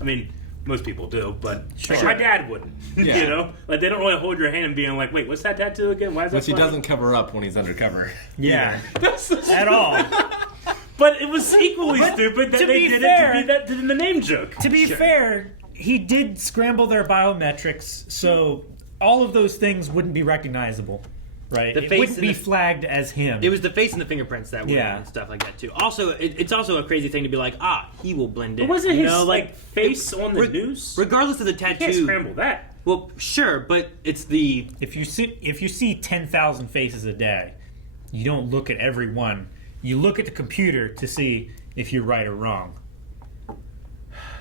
I mean. Most people do, but like, my dad wouldn't. Yeah. Like they don't really hold your hand and being like, "Wait, what's that tattoo again? Why is that?" Which he funny?" doesn't cover up when he's undercover. Yeah. At all. But it was equally stupid that they did it to be the name joke. To be fair, he did scramble their biometrics, so all of those things wouldn't be recognizable, right? The It face wouldn't and be the- flagged as him. It was the face and the fingerprints that were Yeah. and stuff like that too. Also, it's also a crazy thing to be like, he will blend in. But wasn't You his know, like face on the news? Regardless of the You tattoo, can't scramble that. Well, sure, but it's the if you see 10,000 faces a day, you don't look at every one you look at the computer to see if you're right or wrong.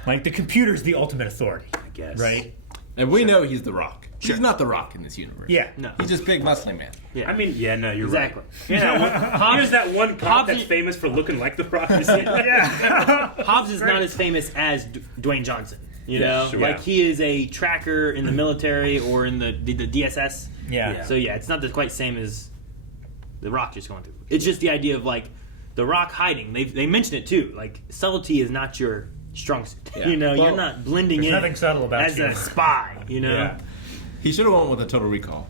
Like, the computer's the ultimate authority. I guess. Right? And we know he's the Rock. He's not the Rock in this universe. Yeah. No. He's just big muscling man. Yeah. I mean, yeah, no, you're Exactly. right. Yeah, here's that one cop that's famous for looking like the Rock. Hobbs is not as famous as Dwayne Johnson. You know, sure. like he is a tracker in the military or in the DSS. Yeah. So yeah, it's not the quite same as the Rock just going through. It's just the idea of like the Rock hiding. They mention it too. Like subtlety is not your strong suit. Yeah. You know, Well, you're not blending there's in nothing subtle about as you. a spy. You know, Yeah. He should have went with a Total Recall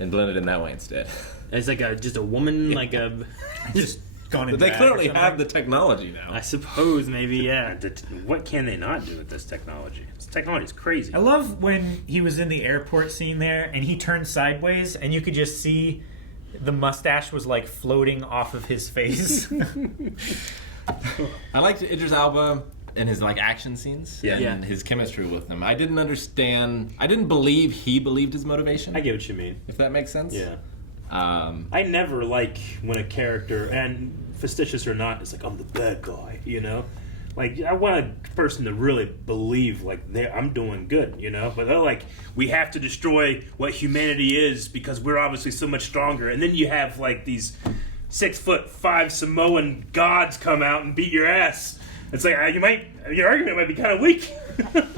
and blended in that way instead. it's like just a woman, like a Just gone in But they drag clearly or something. have the technology now. I suppose maybe yeah. What can they not do with this technology? This technology is crazy. I love when he was in the airport scene there and he turned sideways and you could just see the mustache was like floating off of his face. I liked Idris Elba in his like action scenes and his chemistry with them. I didn't understand. I didn't believe he believed his motivation. I get what you mean. If that makes sense. Yeah. I never like when a character, and facetious or not, it's like, I'm the bad guy, you know? Like, I want a person to really believe, like, I'm doing good, you know? But they're like, we have to destroy what humanity is because we're obviously so much stronger. And then you have, like, these 6'5" Samoan gods come out and beat your ass. It's like, your argument might be kind of weak.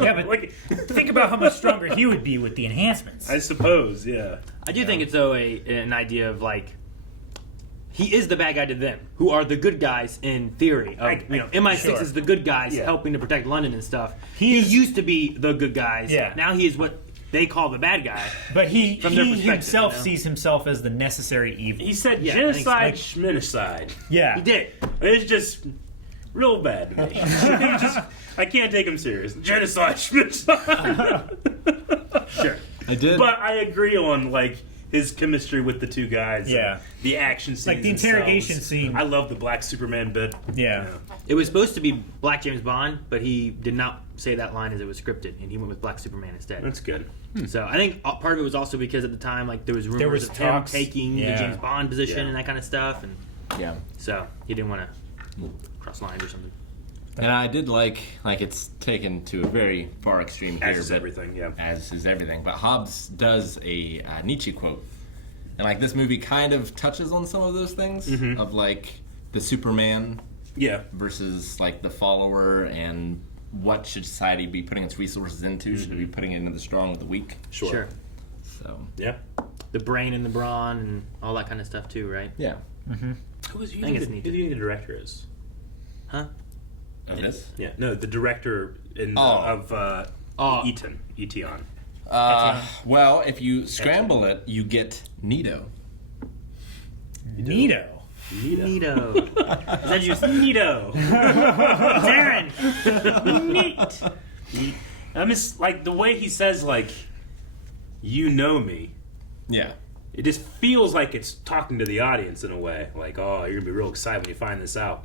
Yeah, but like, think about how much stronger he would be with the enhancements. I suppose, yeah. I do think it's though an idea of like he is the bad guy to them, who are the good guys in theory. Of, MI6 sure. is the good guys helping to protect London and stuff. He used to be the good guys. Yeah. Now he is what they call the bad guy. But he from their perspective, himself you know? sees himself as the necessary evil. He said Yeah, genocide, I schminicide. Yeah. He did. It's just real bad to me. I can't take him serious. Genocide, schminicide. Sure. I did. But I agree on, like, his chemistry with the two guys. Yeah. And the action scenes. Like the interrogation themselves. scene. I love the Black Superman bit. Yeah. It was supposed to be Black James Bond, but he did not say that line as it was scripted, and he went with Black Superman instead. That's good. So I think part of it was also because at the time, like there was rumors was of talks. him taking the Yeah. James Bond position Yeah. and that kind of stuff, and yeah. so he didn't want to cross lines or something. And I did like it's taken to a very far extreme here. As is but- everything, yeah. As is everything. But Hobbs does a Nietzsche quote. And like this movie kind of touches on some of those things of like the Superman Yeah. versus like the follower and what should society be putting its resources into? Should it be putting it into the strong or the weak? Sure. So Yeah. The brain and the brawn and all that kind of stuff too, right? yeah. Who do you think it's think neat. who do you think the director is? Huh? Of this? Yeah. No, the director of Eton. Eton. Well, if you scramble it, you get Nito. Nito. Neato. Is that just Neato. Darren? Neat. I mean, like the way he says, like, you know me. Yeah. It just feels like it's talking to the audience in a way. Like, oh, you're gonna be real excited when you find this out.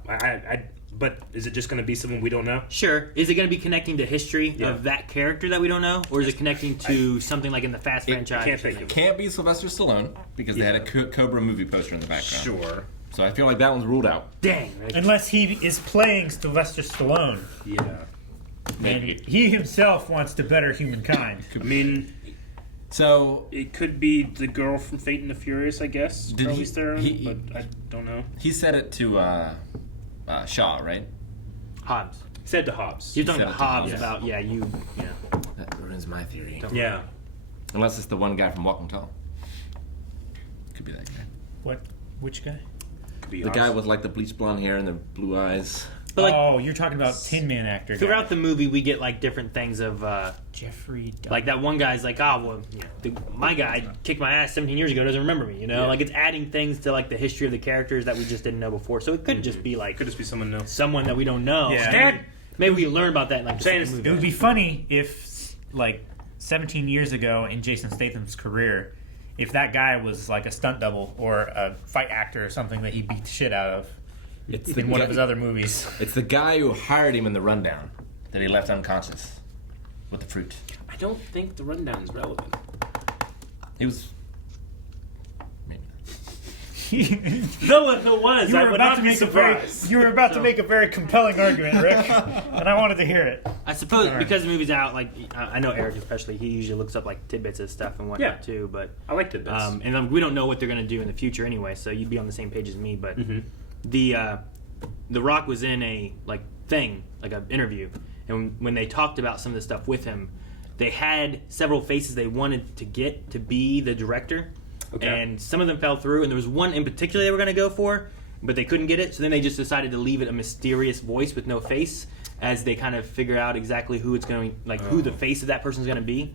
But is it just gonna be someone we don't know? Sure. Is it going to be connecting to history Yeah. of that character that we don't know, or is it connecting to something like in the Fast franchise? Can't think of it. Can't be Sylvester Stallone because they had a Cobra movie poster in the background. Sure. So I feel like that one's ruled out. Dang. Right? Unless he is playing Sylvester Stallone. Yeah. And he himself wants to better humankind. I mean, So it could be the girl from Fate and the Furious, I guess. Did he- Charlize Theron, he- but I don't know. he said it to Shaw, right? Hobbs. Said to Hobbs. You're talking Said to it to Hobbs Hobbs. about, That ruins my theory. Yeah. Unless it's the one guy from Walking Tall. Could be that guy. What? Which guy? Could be The Hobbs. guy with like the bleach blonde hair and the blue eyes. But like Oh, you're talking about Tin Man actor. guy. throughout the movie, we get like different things of Jeffrey. like that one guy's like, my guy kicked my ass 17 years ago, doesn't remember me, you know? Yeah. Like it's adding things to like the history of the characters that we just didn't know before. So it could just be like Could just be someone new. someone that we don't know. Yeah. Dad, maybe we learn about that in like the Saying second It movie. would be funny if, like, 17 years ago in Jason Statham's career, if that guy was like a stunt double or a fight actor or something that he beat the shit out of It's in one of his other movies. It's the guy who hired him in the rundown that he left unconscious with the fruit. I don't think the rundown's relevant. He was. Maybe. Though if it was, I would not be you surprised. were about to make a very compelling argument, Rick, and I wanted to hear it. I suppose All right. because the movie's out, like I know Eric especially, he usually looks up like tidbits of stuff and whatnot Yeah. too. But I like tidbits. and we don't know what they're going to do in the future anyway, so you'd be on the same page as me. But the Rock was in a an interview, and when they talked about some of the stuff with him, they had several faces they wanted to get to be the director. Okay. And some of them fell through, and there was one in particular they were going to go for, but they couldn't get it, so then they just decided to leave it a mysterious voice with no face as they kind of figure out exactly who it's going to, who the face of that person's going to be.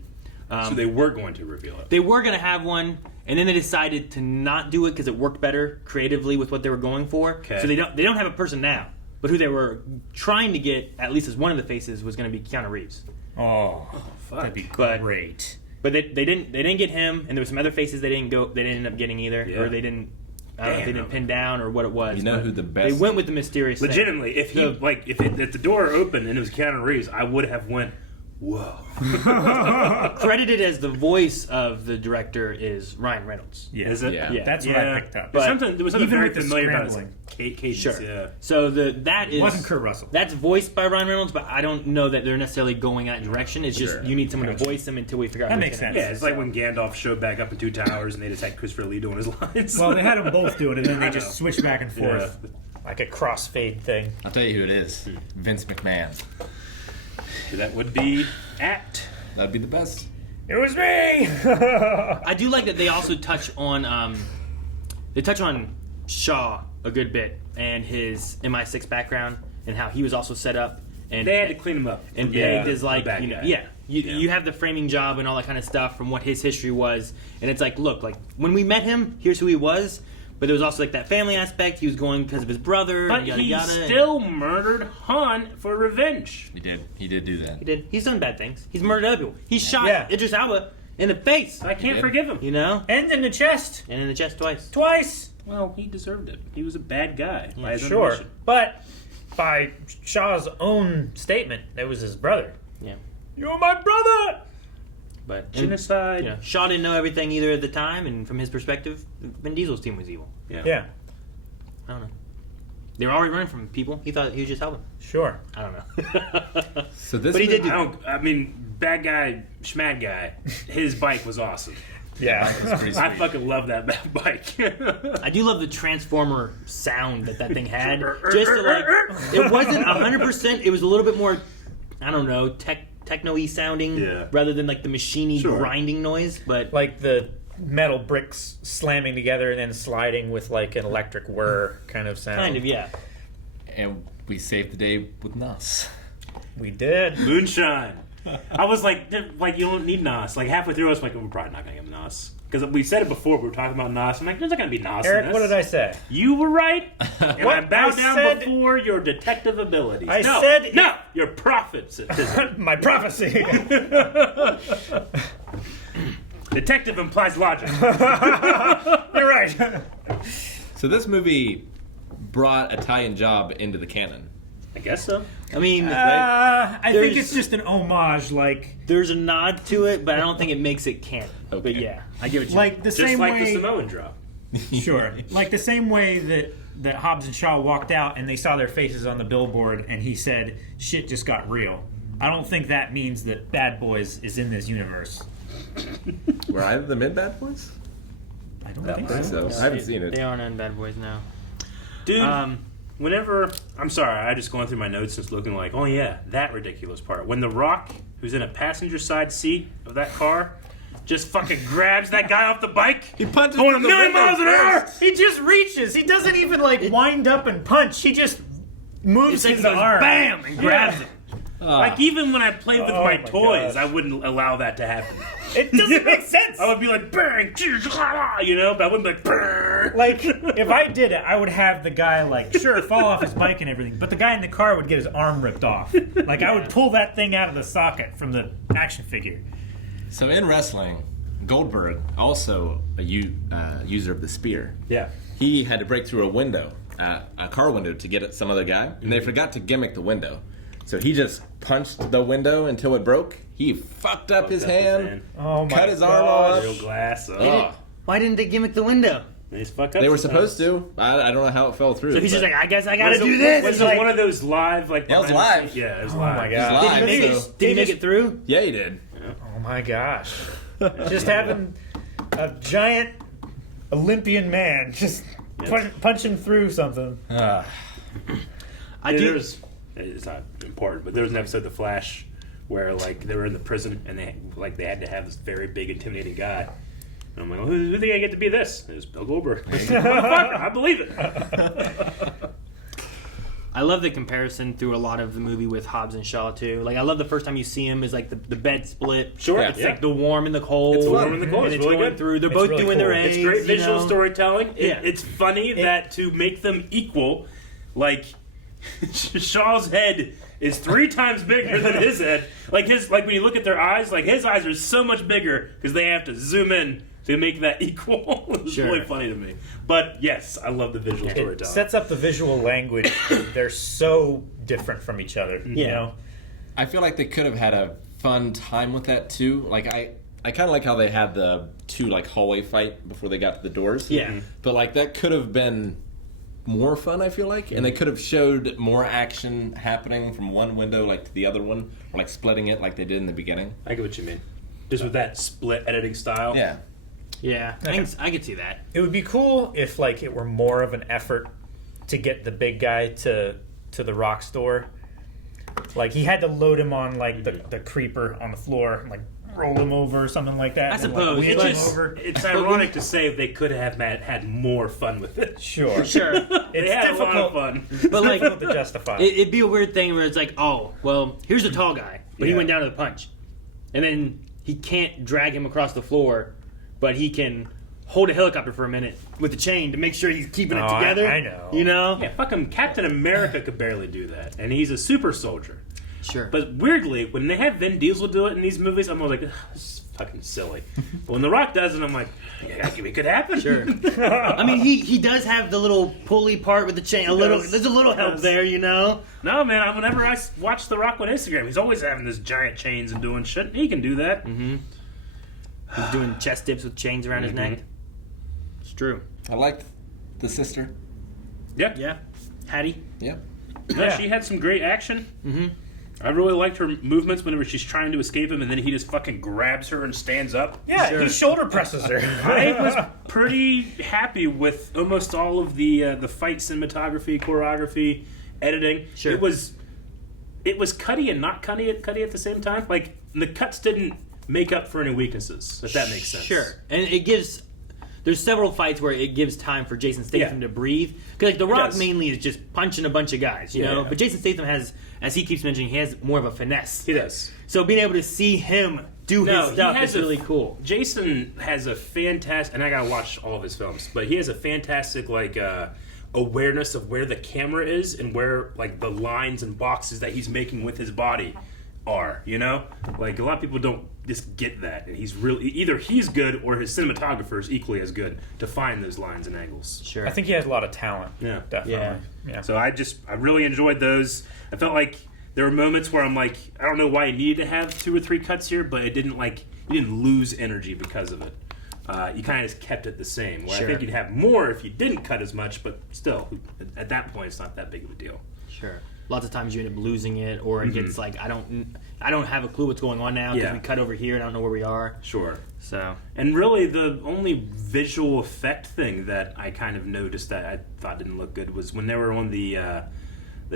So they were going to reveal it. They were going to have one, and then they decided to not do it because it worked better creatively with what they were going for. Okay. So they don't have a person now, but who they were trying to get, at least as one of the faces, was going to be Keanu Reeves. Oh, fuck. that'd be great. But they didn't get him, and there were some other faces they didn't end up getting either, Yeah. or they didn't. I don't know if they didn't pin down or what it was. You know but who the best? They went with the mysterious. thing. Legitimately, if the door opened and it was Keanu Reeves, I would have went, whoa. Credited as the voice of the director is Ryan Reynolds. Yeah. Is it? Yeah. That's what I picked up. There was something even very with the familiar about his scrambling. cadence. Sure. Yeah. So that is Wasn't Kurt Russell. That's voiced by Ryan Reynolds, but I don't know that they're necessarily going that direction. It's just Sure. you need someone to voice them until we figure out. That who's makes gonna sense. Yeah, it's like when Gandalf showed back up in Two Towers and they just had Christopher Lee doing his lines. Well, they had them both do it, and then they just switched back and forth. Yeah. Like a crossfade thing. I'll tell you who it is. Vince McMahon. That would be apt. That'd be the best. It was me! I do like that they also touch on Shaw a good bit and his MI6 background and how he was also set up and They had to clean him up. and Yeah, pegged as the bad guy. You have the framing job and all that kind of stuff from what his history was, and it's like, look, like when we met him, here's who he was, but there was also like that family aspect. He was going because of his brother, But and yada he yada. still murdered Han for revenge. He did. He did do that. He did. He's done bad things. He's murdered other people. He shot Yeah. Idris Elba in the face. I can't did. forgive him. You know, And in the chest. and in the chest twice. Twice. Well, he deserved it. He was a bad guy. by his own Sure. admission. But by Shaw's own statement, that was his brother. Yeah, You're my brother! but Genocide. you know, Shaw didn't know everything either at the time, and from his perspective, Vin Diesel's team was evil. Yeah, I don't know. They were already running from people. He thought he was just helping. sure. I don't know. So this But he did do I mean, bad guy, schmad guy. His bike was awesome. Yeah. That's pretty I sweet. fucking love that bike. I do love the Transformer sound that thing had. Just to, like, it wasn't 100%. It was a little bit more, I don't know, techno-y sounding, Yeah. rather than like the machiney Sure. grinding noise. But Like the metal bricks slamming together and then sliding with like an electric whir kind of sound. kind of, yeah. And we saved the day with Nas. We did. Moonshine. I was like, you don't need Nas. Like halfway through, I was like, we're probably not gonna get Nas because we said it before. We were talking about Nas. I'm like, there's not gonna be Nas. Eric, in what this. did I say? You were right, and What? I bow I down said- before your detective abilities. I no, said- no, your prophets. My prophecy. Detective implies logic. You're right. So this movie brought Italian Job into the canon. I guess so. I mean, I think There's- it's just an homage, like there's a nod to it, but I don't think it makes it canon. But Okay. yeah, I get what you like the Just same like way. the Samoan drop. Sure. Like the same way that Hobbs and Shaw walked out and they saw their faces on the billboard and he said, shit just got real. I don't think that means that Bad Boys is in this universe. Were either of them in Bad Boys? I don't I think think so. so. I haven't seen They it. aren't on Bad Boys now. Dude, whenever... I'm sorry, I just going through my notes and looking like, oh yeah, that ridiculous part. When The Rock, who's in a passenger side seat of that car, just fucking grabs that guy off the bike. He punches going a through the million window miles an hour. He just reaches. He doesn't even like wind up and punch. He just moves It's like his he goes, arm. bam, and grabs it. Like even when I played with Oh my my toys, gosh. I wouldn't allow that to happen. It doesn't make sense. I would be like, bang, you know, but I wouldn't be like, bang. Like, if I did it, I would have the guy, like, sure, fall off his bike and everything, but the guy in the car would get his arm ripped off. Like, I would pull that thing out of the socket from the action figure. So in wrestling, Goldberg, also a user of the spear, Yeah. he had to break through a window, a car window, to get at some other guy, and they forgot to gimmick the window. So he just punched the window until it broke. He fucked up his hand, Oh my cut his arm off. Real glass. Oh. Why didn't they gimmick the window? He's fucked up. They were sometimes. supposed to. I don't know how it fell through. So he's just but- like, I guess I gotta do this. Was It's it like- one of those live, like, Yeah, it was behind the live. scenes? Yeah, it was Oh live. my It was god! live, Did he make so- it? Did he make it through? Yeah, he did. Oh my gosh! Just having a giant Olympian man just punching through something. I Yeah, do. It's not important, but there was an episode of The Flash where like they were in the prison and they had to have this very big, intimidating guy. And I'm like, well, who think I get to be this? It was Bill Goldberg. Motherfucker, I believe it. I love the comparison through a lot of the movie with Hobbs and Shaw too. Like I love the first time you see him is like the bed split. Sure, it's yeah. like the warm and the cold. It's the warm and the cold. And It's it's really going good. through. They're It's both really doing their cool. eggs. It's great you visual know? storytelling. Yeah. It's funny that to make them equal, like Shaw's head is 3 times bigger than his head. Like when you look at their eyes, like his eyes are so much bigger because they have to zoom in to make that equal. It's Sure. really funny to me. But yes, I love the visual It storytelling. sets up the visual language. They're so different from each other. You Yeah. know? I feel like they could have had a fun time with that too. Like I kind of like how they had the 2 like hallway fight before they got to the doors. Yeah. But like that could have been more fun, I feel like, and they could have showed more action happening from one window like to the other one, or like splitting it like they did in the beginning. I get what you mean. Just with that split editing style. Yeah. Yeah, I could see that. It would be cool if like it were more of an effort to get the big guy to the rock store. Like he had to load him on like the creeper on the floor, and, like roll him over or something like that. I and then, suppose, like, It's, wheel him just, over. it's ironic to say if they could have had more fun with it. Sure. Sure. They It's had difficult. a lot of fun. But like, Difficult to justify. it'd be a weird thing where it's like, oh, well, here's a tall guy, but he Yeah. went down to the punch, and then he can't drag him across the floor, but he can hold a helicopter for a minute with a chain to make sure he's keeping it Oh, together. I know. You know? Yeah, fucking Captain America could barely do that, and he's a super soldier. Sure. But weirdly, when they have Vin Diesel do it in these movies, I'm always like, this is fucking silly. But when The Rock does it, I'm like, yeah, it could happen. Sure. I mean, he does have the little pulley part with the chain. There's a little help there, you know. No, man. Whenever I watch The Rock on Instagram, he's always having this giant chains and doing shit. He can do that. Mm-hmm. He's doing chest dips with chains around his neck. It's true. I liked the sister. Yeah. Yeah. Hattie. Yeah. Yeah, she had some great action. Mm-hmm. I really liked her movements whenever she's trying to escape him, and then he just fucking grabs her and stands up. Yeah, he shoulder presses her. I was pretty happy with almost all of the fight cinematography, choreography, editing. Sure. It was cutty and not cutty at the same time. Like the cuts didn't make up for any weaknesses, if that makes sense. Sure. And it gives. There's several fights where it gives time for Jason Statham Yeah. to breathe. Because like The Rock does. mainly is just punching a bunch of guys, you Yeah, know. yeah. But Jason Statham has, as he keeps mentioning, he has more of a finesse. He does. So being able to see him do his stuff is really cool. Jason has a fantastic, and I gotta watch all of his films, but he has a fantastic awareness of where the camera is and where like the lines and boxes that he's making with his body are. You know, like a lot of people don't just get that, and he's really either he's good or his cinematographer is equally as good to find those lines and angles. Sure. I think he has a lot of talent. Yeah. Definitely. Yeah. So I really enjoyed those. I felt like there were moments where I'm like, I don't know why you needed to have 2 or 3 cuts here, but it didn't you didn't lose energy because of it. You kind of just kept it the same. Where Sure. I think you'd have more if you didn't cut as much, but still, at that point, it's not that big of a deal. Sure. Lots of times you end up losing it, or it gets like I don't have a clue what's going on now because Yeah. we cut over here and I don't know where we are. Sure. So And really, the only visual effect thing that I kind of noticed that I thought didn't look good was when they were on the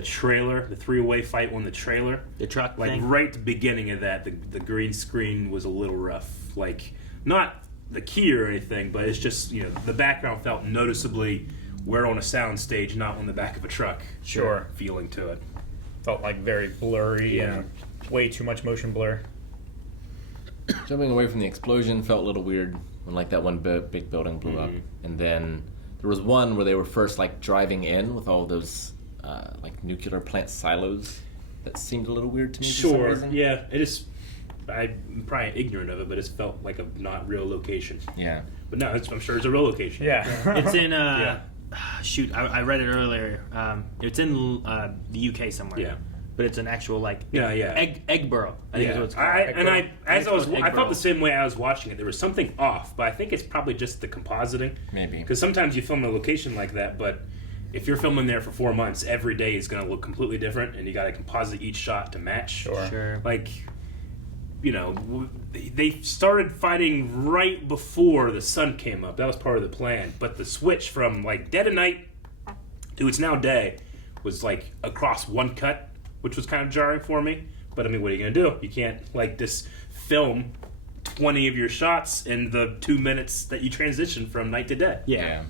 trailer, the 3-way fight on the trailer. the truck Like thing. right at the beginning of that, the green screen was a little rough. Like not the key or anything, but it's just the background felt noticeably we're on a sound stage, not on the back of a truck. Sure. Feeling to it. Felt like very blurry Yeah. and way too much motion blur. Jumping away from the explosion felt a little weird when like that one big building blew up, and then there was one where they were first like driving in with all those like nuclear plant silos. That seemed a little weird to me. For some Sure. reason. Yeah. It is. I'm probably ignorant of it, but it's felt like a not real location. Yeah. But no, I'm sure it's a real location. Yeah. It's in Yeah. shoot, I read it earlier. It's in the UK somewhere. Yeah. but it's an actual like egg burrow. I think is what it's called. I felt the same way I was watching it. There was something off, but I think it's probably just the compositing. Maybe because sometimes you film a location like that, but if you're filming there for 4 months, every day is going to look completely different, and you got to composite each shot to match. Sure. Like, you know, they started fighting right before the sun came up. That was part of the plan. But the switch from like dead of night to it's now day was like across one cut, which was kind of jarring for me. But I mean, what are you going to do? You can't like just film 20 of your shots in the 2 minutes that you transition from night to day. Yeah.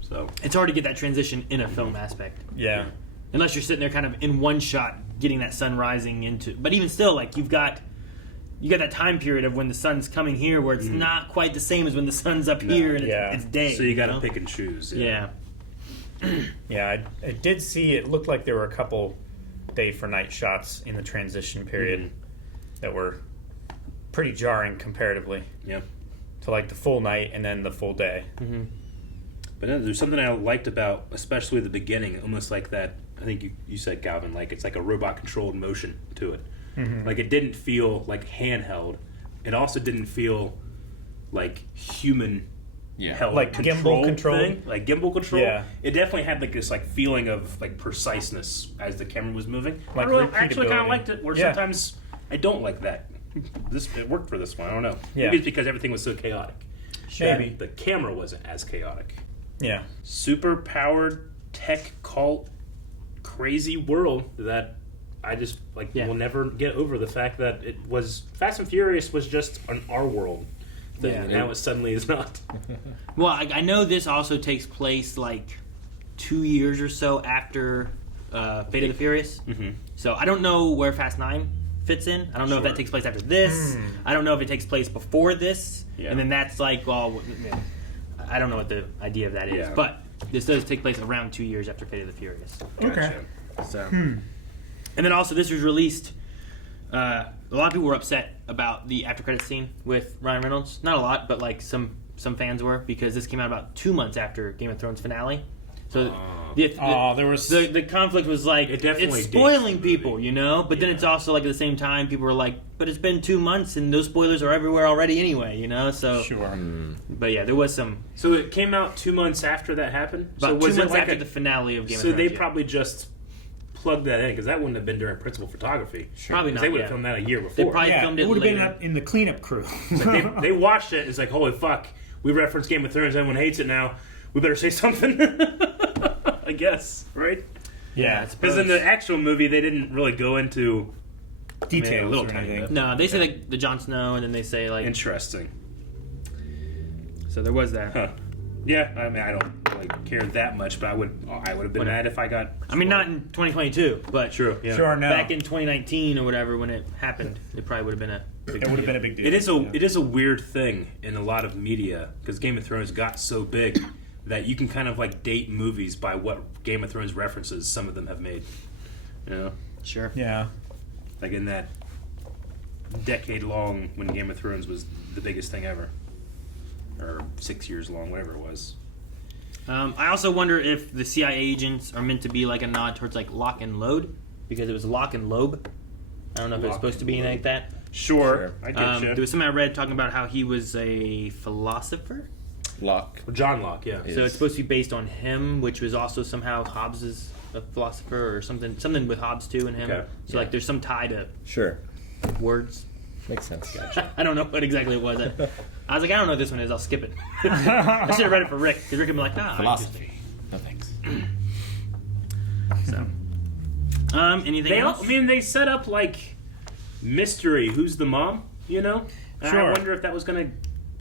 So it's hard to get that transition in a film aspect. Yeah. Unless you're sitting there kind of in one shot getting that sun rising into, but even still, like you got that time period of when the sun's coming here where it's not quite the same as when the sun's up here and it's day. So you got to pick and choose. Yeah. Yeah, I did see it looked like there were a couple day for night shots in the transition period that were pretty jarring comparatively. Yeah. To like the full night and then the full day. Mm-hmm. But no, there's something I liked about, especially the beginning, almost like that. I think you said, Calvin, like it's like a robot controlled motion to it. Mm-hmm. Like it didn't feel like handheld. It also didn't feel like human. Held like gimbal control thing, like gimbal control. Yeah, it definitely had like this like feeling of like preciseness as the camera was moving. Like I actually kind of liked it. Where Yeah. sometimes I don't like that. It worked for this one. I don't know. Yeah. Maybe it's because everything was so chaotic. Maybe the camera wasn't as chaotic. Yeah. Super powered tech cult crazy world that I just will never get over the fact that it was Fast and Furious was just an our world thing, and now it suddenly is not. Well, I know this also takes place like 2 years or so after Fate of the Furious. Mm-hmm. So I don't know where Fast 9 fits in. I don't know if that takes place after this. I don't know if it takes place before this. Yeah. And then that's like, well, I don't know what the idea of that is. Yeah. But this does take place around 2 years after Fate of the Furious. Okay. So, and then also this was released. A lot of people were upset about the after credits scene with Ryan Reynolds. Not a lot, but like some fans were, because this came out about 2 months after Game of Thrones finale. So there was the conflict was like definitely it's spoiling people, you know. But then it's also like at the same time people were like, but it's been 2 months and those spoilers are everywhere already anyway, you know. So sure. But yeah, there was some. So it came out 2 months after that happened. About so was 2 months it like after the finale of Game of So Thrones. they probably just plugged that in because that wouldn't have been during principal photography. Probably not. They would have filmed that a year before. They probably filmed it would have been later. up in the cleanup crew. Like they watched it. It's like, holy fuck, we referenced Game of Thrones. Everyone hates it now. We better say something. I guess, right? Yeah, because in the actual movie they didn't really go into details a little or tiny anything. bit. No, they say like the Jon Snow, and then they say like Interesting. So there was that. Huh. Yeah, I mean, I don't really care that much, but I would have been mad if I got. I mean, not in 2022, but True. Yeah. Sure, no. back in 2019 or whatever when it happened, it probably would have been a. It would have been a big deal. It is a weird thing in a lot of media because Game of Thrones got so big that you can kind of like date movies by what Game of Thrones references some of them have made. You know, Sure. Yeah. like in that decade long when Game of Thrones was the biggest thing ever, or 6 years long, whatever it was. I also wonder if the CIA agents are meant to be like a nod towards like Lock and Load, because it was Lock and Loeb. I don't know if it's supposed to be anything like that. Sure. I get you. There was something I read talking about how he was a philosopher. Locke. John Locke, yeah. So it's supposed to be based on him, which was also somehow Hobbs is a philosopher or something with Hobbs too and him. Okay. So like there's some tie to Sure. words. Makes sense. I don't know what exactly it was. I was like, I don't know what this one is. I'll skip it. I should have read it for Rick, because Rick would be like, nah. Philosophy. No thanks. So, anything else? I mean, they set up like mystery. Who's the mom? You know. And Sure. I wonder if they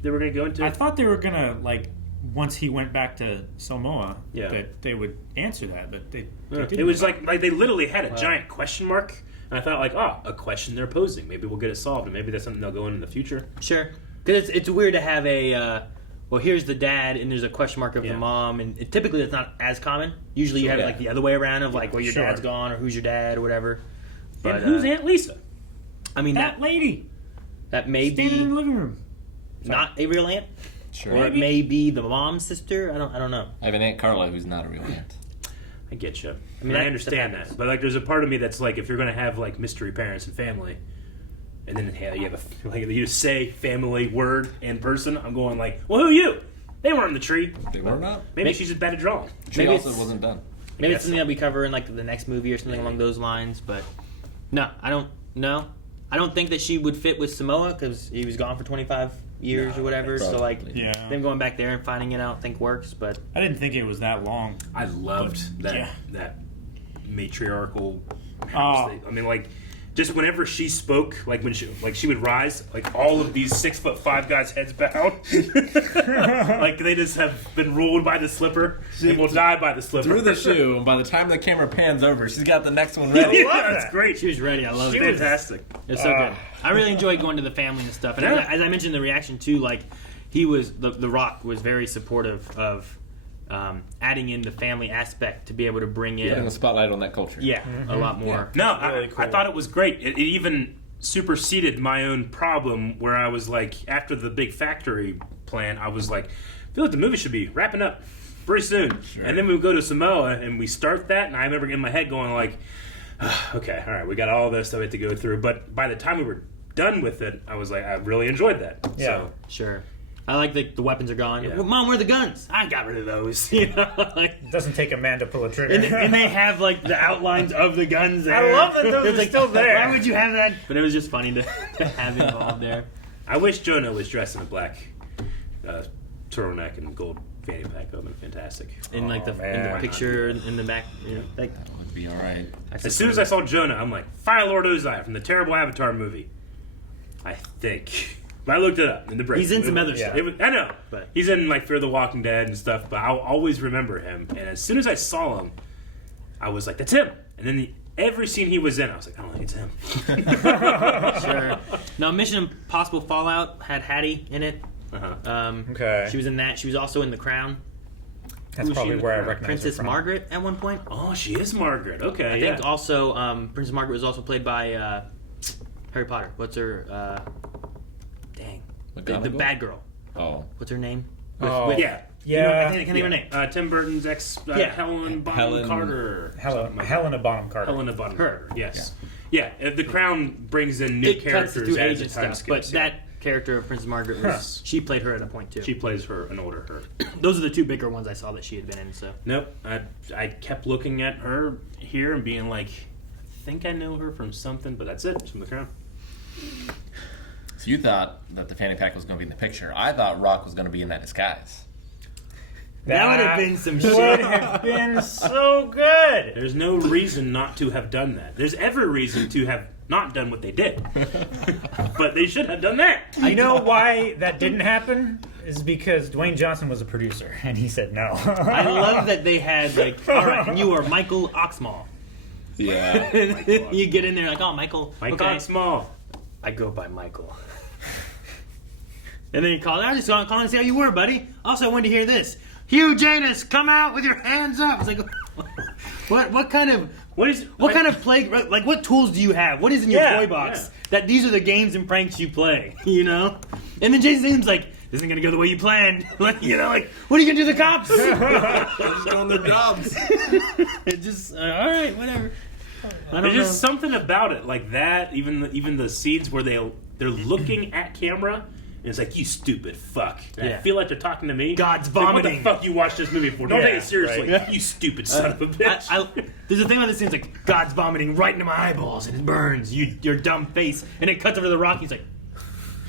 were gonna go into. I thought they were gonna like once he went back to Samoa, Yeah. that they would answer that, but they didn't. It was like they literally had a giant question mark, and I thought like, a question they're posing. Maybe we'll get it solved, and maybe that's something they'll go in the future. Sure. Because it's weird to have a, well, here's the dad, and there's a question mark of the mom, and typically that's not as common. Usually you have it like the other way around of like, well, your dad's gone, or who's your dad, or whatever. But And who's Aunt Lisa? I mean, that lady that may standing in be the living room. not a real aunt. Sure. Or it may be the mom's sister. I don't know. I have an Aunt Carla who's not a real aunt. I get you. I mean, I that understand happens. that, but like, there's a part of me that's like, if you're gonna have like mystery parents and family, and then you have you just say family word and person, I'm going like, well, who are you? They weren't in the tree. They were not. Maybe she's just bad at drawing. The tree Maybe also it's- wasn't done. Maybe it's something that we cover in like the next movie or something along those lines. But no, I don't know. I don't think that she would fit with Samoa because he was gone for 25 years or whatever. So like, Yeah. them going back there and finding it, I don't think works. But I didn't think it was that long. I loved that Yeah. that matriarchal house. Oh. I mean, like, just whenever she spoke, like when she would rise, like all of these 6'5" guys' heads bowed, like they just have been ruled by the slipper and will die by the slipper. Through the shoe, and by the time the camera pans over, she's got the next one ready. Yeah, that's great. she was ready. I love She it. was fantastic. It's so good. I really enjoyed going to the family and stuff. And Yeah. as I mentioned in the reaction too, like he was the Rock was very supportive of adding in the family aspect to be able to bring in Putting the spotlight on that culture. a lot more. No, Really I cool. thought it was great. It even superseded my own problem where I was like, after the big factory plan, I was like, I feel like the movie should be wrapping up pretty soon. And then we would go to Samoa and we start that, and I remember in my head going like, okay, all right, we got all this that we have to go through. But by the time we were done with it, I was like, I really enjoyed that. Yeah. So, Sure. I like the weapons are gone. Yeah. Well, Mom, where are the guns? I got rid of those. You know, like, It doesn't take a man to pull a trigger. and they have like the outlines of the guns there. I love that those It's are still there. Why would you have that? But it was just funny to have involved there. I wish Jonah was dressed in a black turtleneck and gold fanny pack. That would have been fantastic. In like in the man. picture in the back, you know, like That would be all right. As soon as I saw Jonah, I'm like, Fire Lord Ozai from the terrible Avatar movie. I think. But I looked it up in the break. He's in some other Yeah. stuff. I know. But- He's in like Fear the Walking Dead and stuff, but I'll always remember him. And as soon as I saw him, I was like, that's him. And then every scene he was in, I was like, I don't think it's him. Sure. Now, Mission Impossible Fallout had Hattie in it. Uh-huh. Okay. She was in that. She was also in The Crown. That's Who's she probably in the where I crowd? recognize Princess her from. Margaret at one point. Oh, she is Margaret. Okay, I yeah. think also Princess Margaret was also played by Harry Potter. What's her? Dang. The McGonagall? bad girl. Oh. What's her name? Oh. Yeah. Yeah. You know, I can't think of her name. Tim Burton's ex, Yeah. Helen Bonham Helen- Carter. Helena Bonham Carter. Helena Bonham Her. Carter. Yes. Yeah. The Crown brings in new It cuts characters through as age and the time stuff, but skips. Yeah. that character of Princess Margaret was she played her at a point too. She plays an older her. Those are the two bigger ones I saw that she had been in. So Nope. I kept looking at her here and being like, I think I know her from something, but that's it. It's from The Crown. So you thought that the fanny pack was going to be in the picture. I thought Rock was going to be in that disguise. that would have been some would shit. have been so good. There's no reason not to have done that. There's every reason to have not done what they did. But they should have done that. You know why that didn't happen? Is because Dwayne Johnson was a producer and he said no. I love that they had like, all right, and you are Michael Oxmall. Yeah. You get in there like, oh, Michael. Michael okay. Small. I go by Michael. And then he called. I just calling to see how you were, buddy. Also, I wanted to hear this. Hugh Janus, come out with your hands up. It's like, what kind of kind of play? Like, what tools do you have? What is in your Yeah, toy box that these are the games and pranks you play? You know. And then Jason Statham's like, this isn't gonna go the way you planned. Like, you know, like, what are you gonna do to the cops? Just doing their jobs. It just all right, whatever. I don't There's know. just something about it, like that. Even the scenes where they're looking at camera, and it's like, you stupid fuck. And Yeah. I feel like they're talking to me. God's Like, vomiting. what the fuck you watched this movie for? Don't Yeah, take it seriously. right. You stupid son of a bitch. There's a thing about this scene, it's like God's vomiting right into my eyeballs and it burns your dumb face, and it cuts over to the Rock. He's like,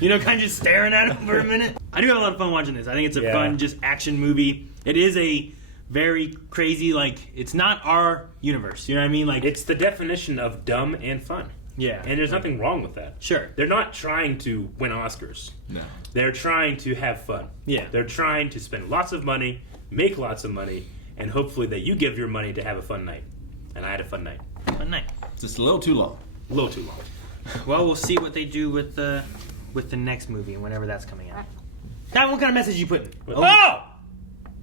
you know, kind of just staring at him for a minute. I do have a lot of fun watching this. I think it's a Yeah. fun, just action movie. It is a very crazy, like, it's not our universe. You know what I mean? Like, It's the definition of dumb and fun. yeah, And there's nothing wrong with that. Sure. They're not trying to win Oscars. No. They're trying to have fun. Yeah. They're trying to spend lots of money, make lots of money, and hopefully that you give your money to have a fun night. And I had a fun night. fun night. Just a little too long. A little too long. Well, we'll see what they do with the next movie, whenever that's coming out. That what kind of message you putting? Oh!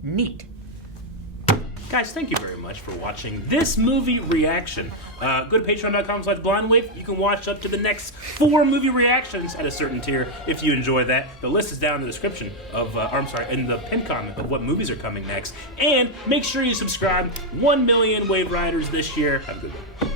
Neat. Guys, thank you very much for watching this movie reaction. Go to patreon.com/blindwave. You can watch up to the next 4 movie reactions at a certain tier if you enjoy that. The list is down in the description of, in the pinned comment of what movies are coming next. And make sure you subscribe. 1 million Wave Riders this year. Have a good one.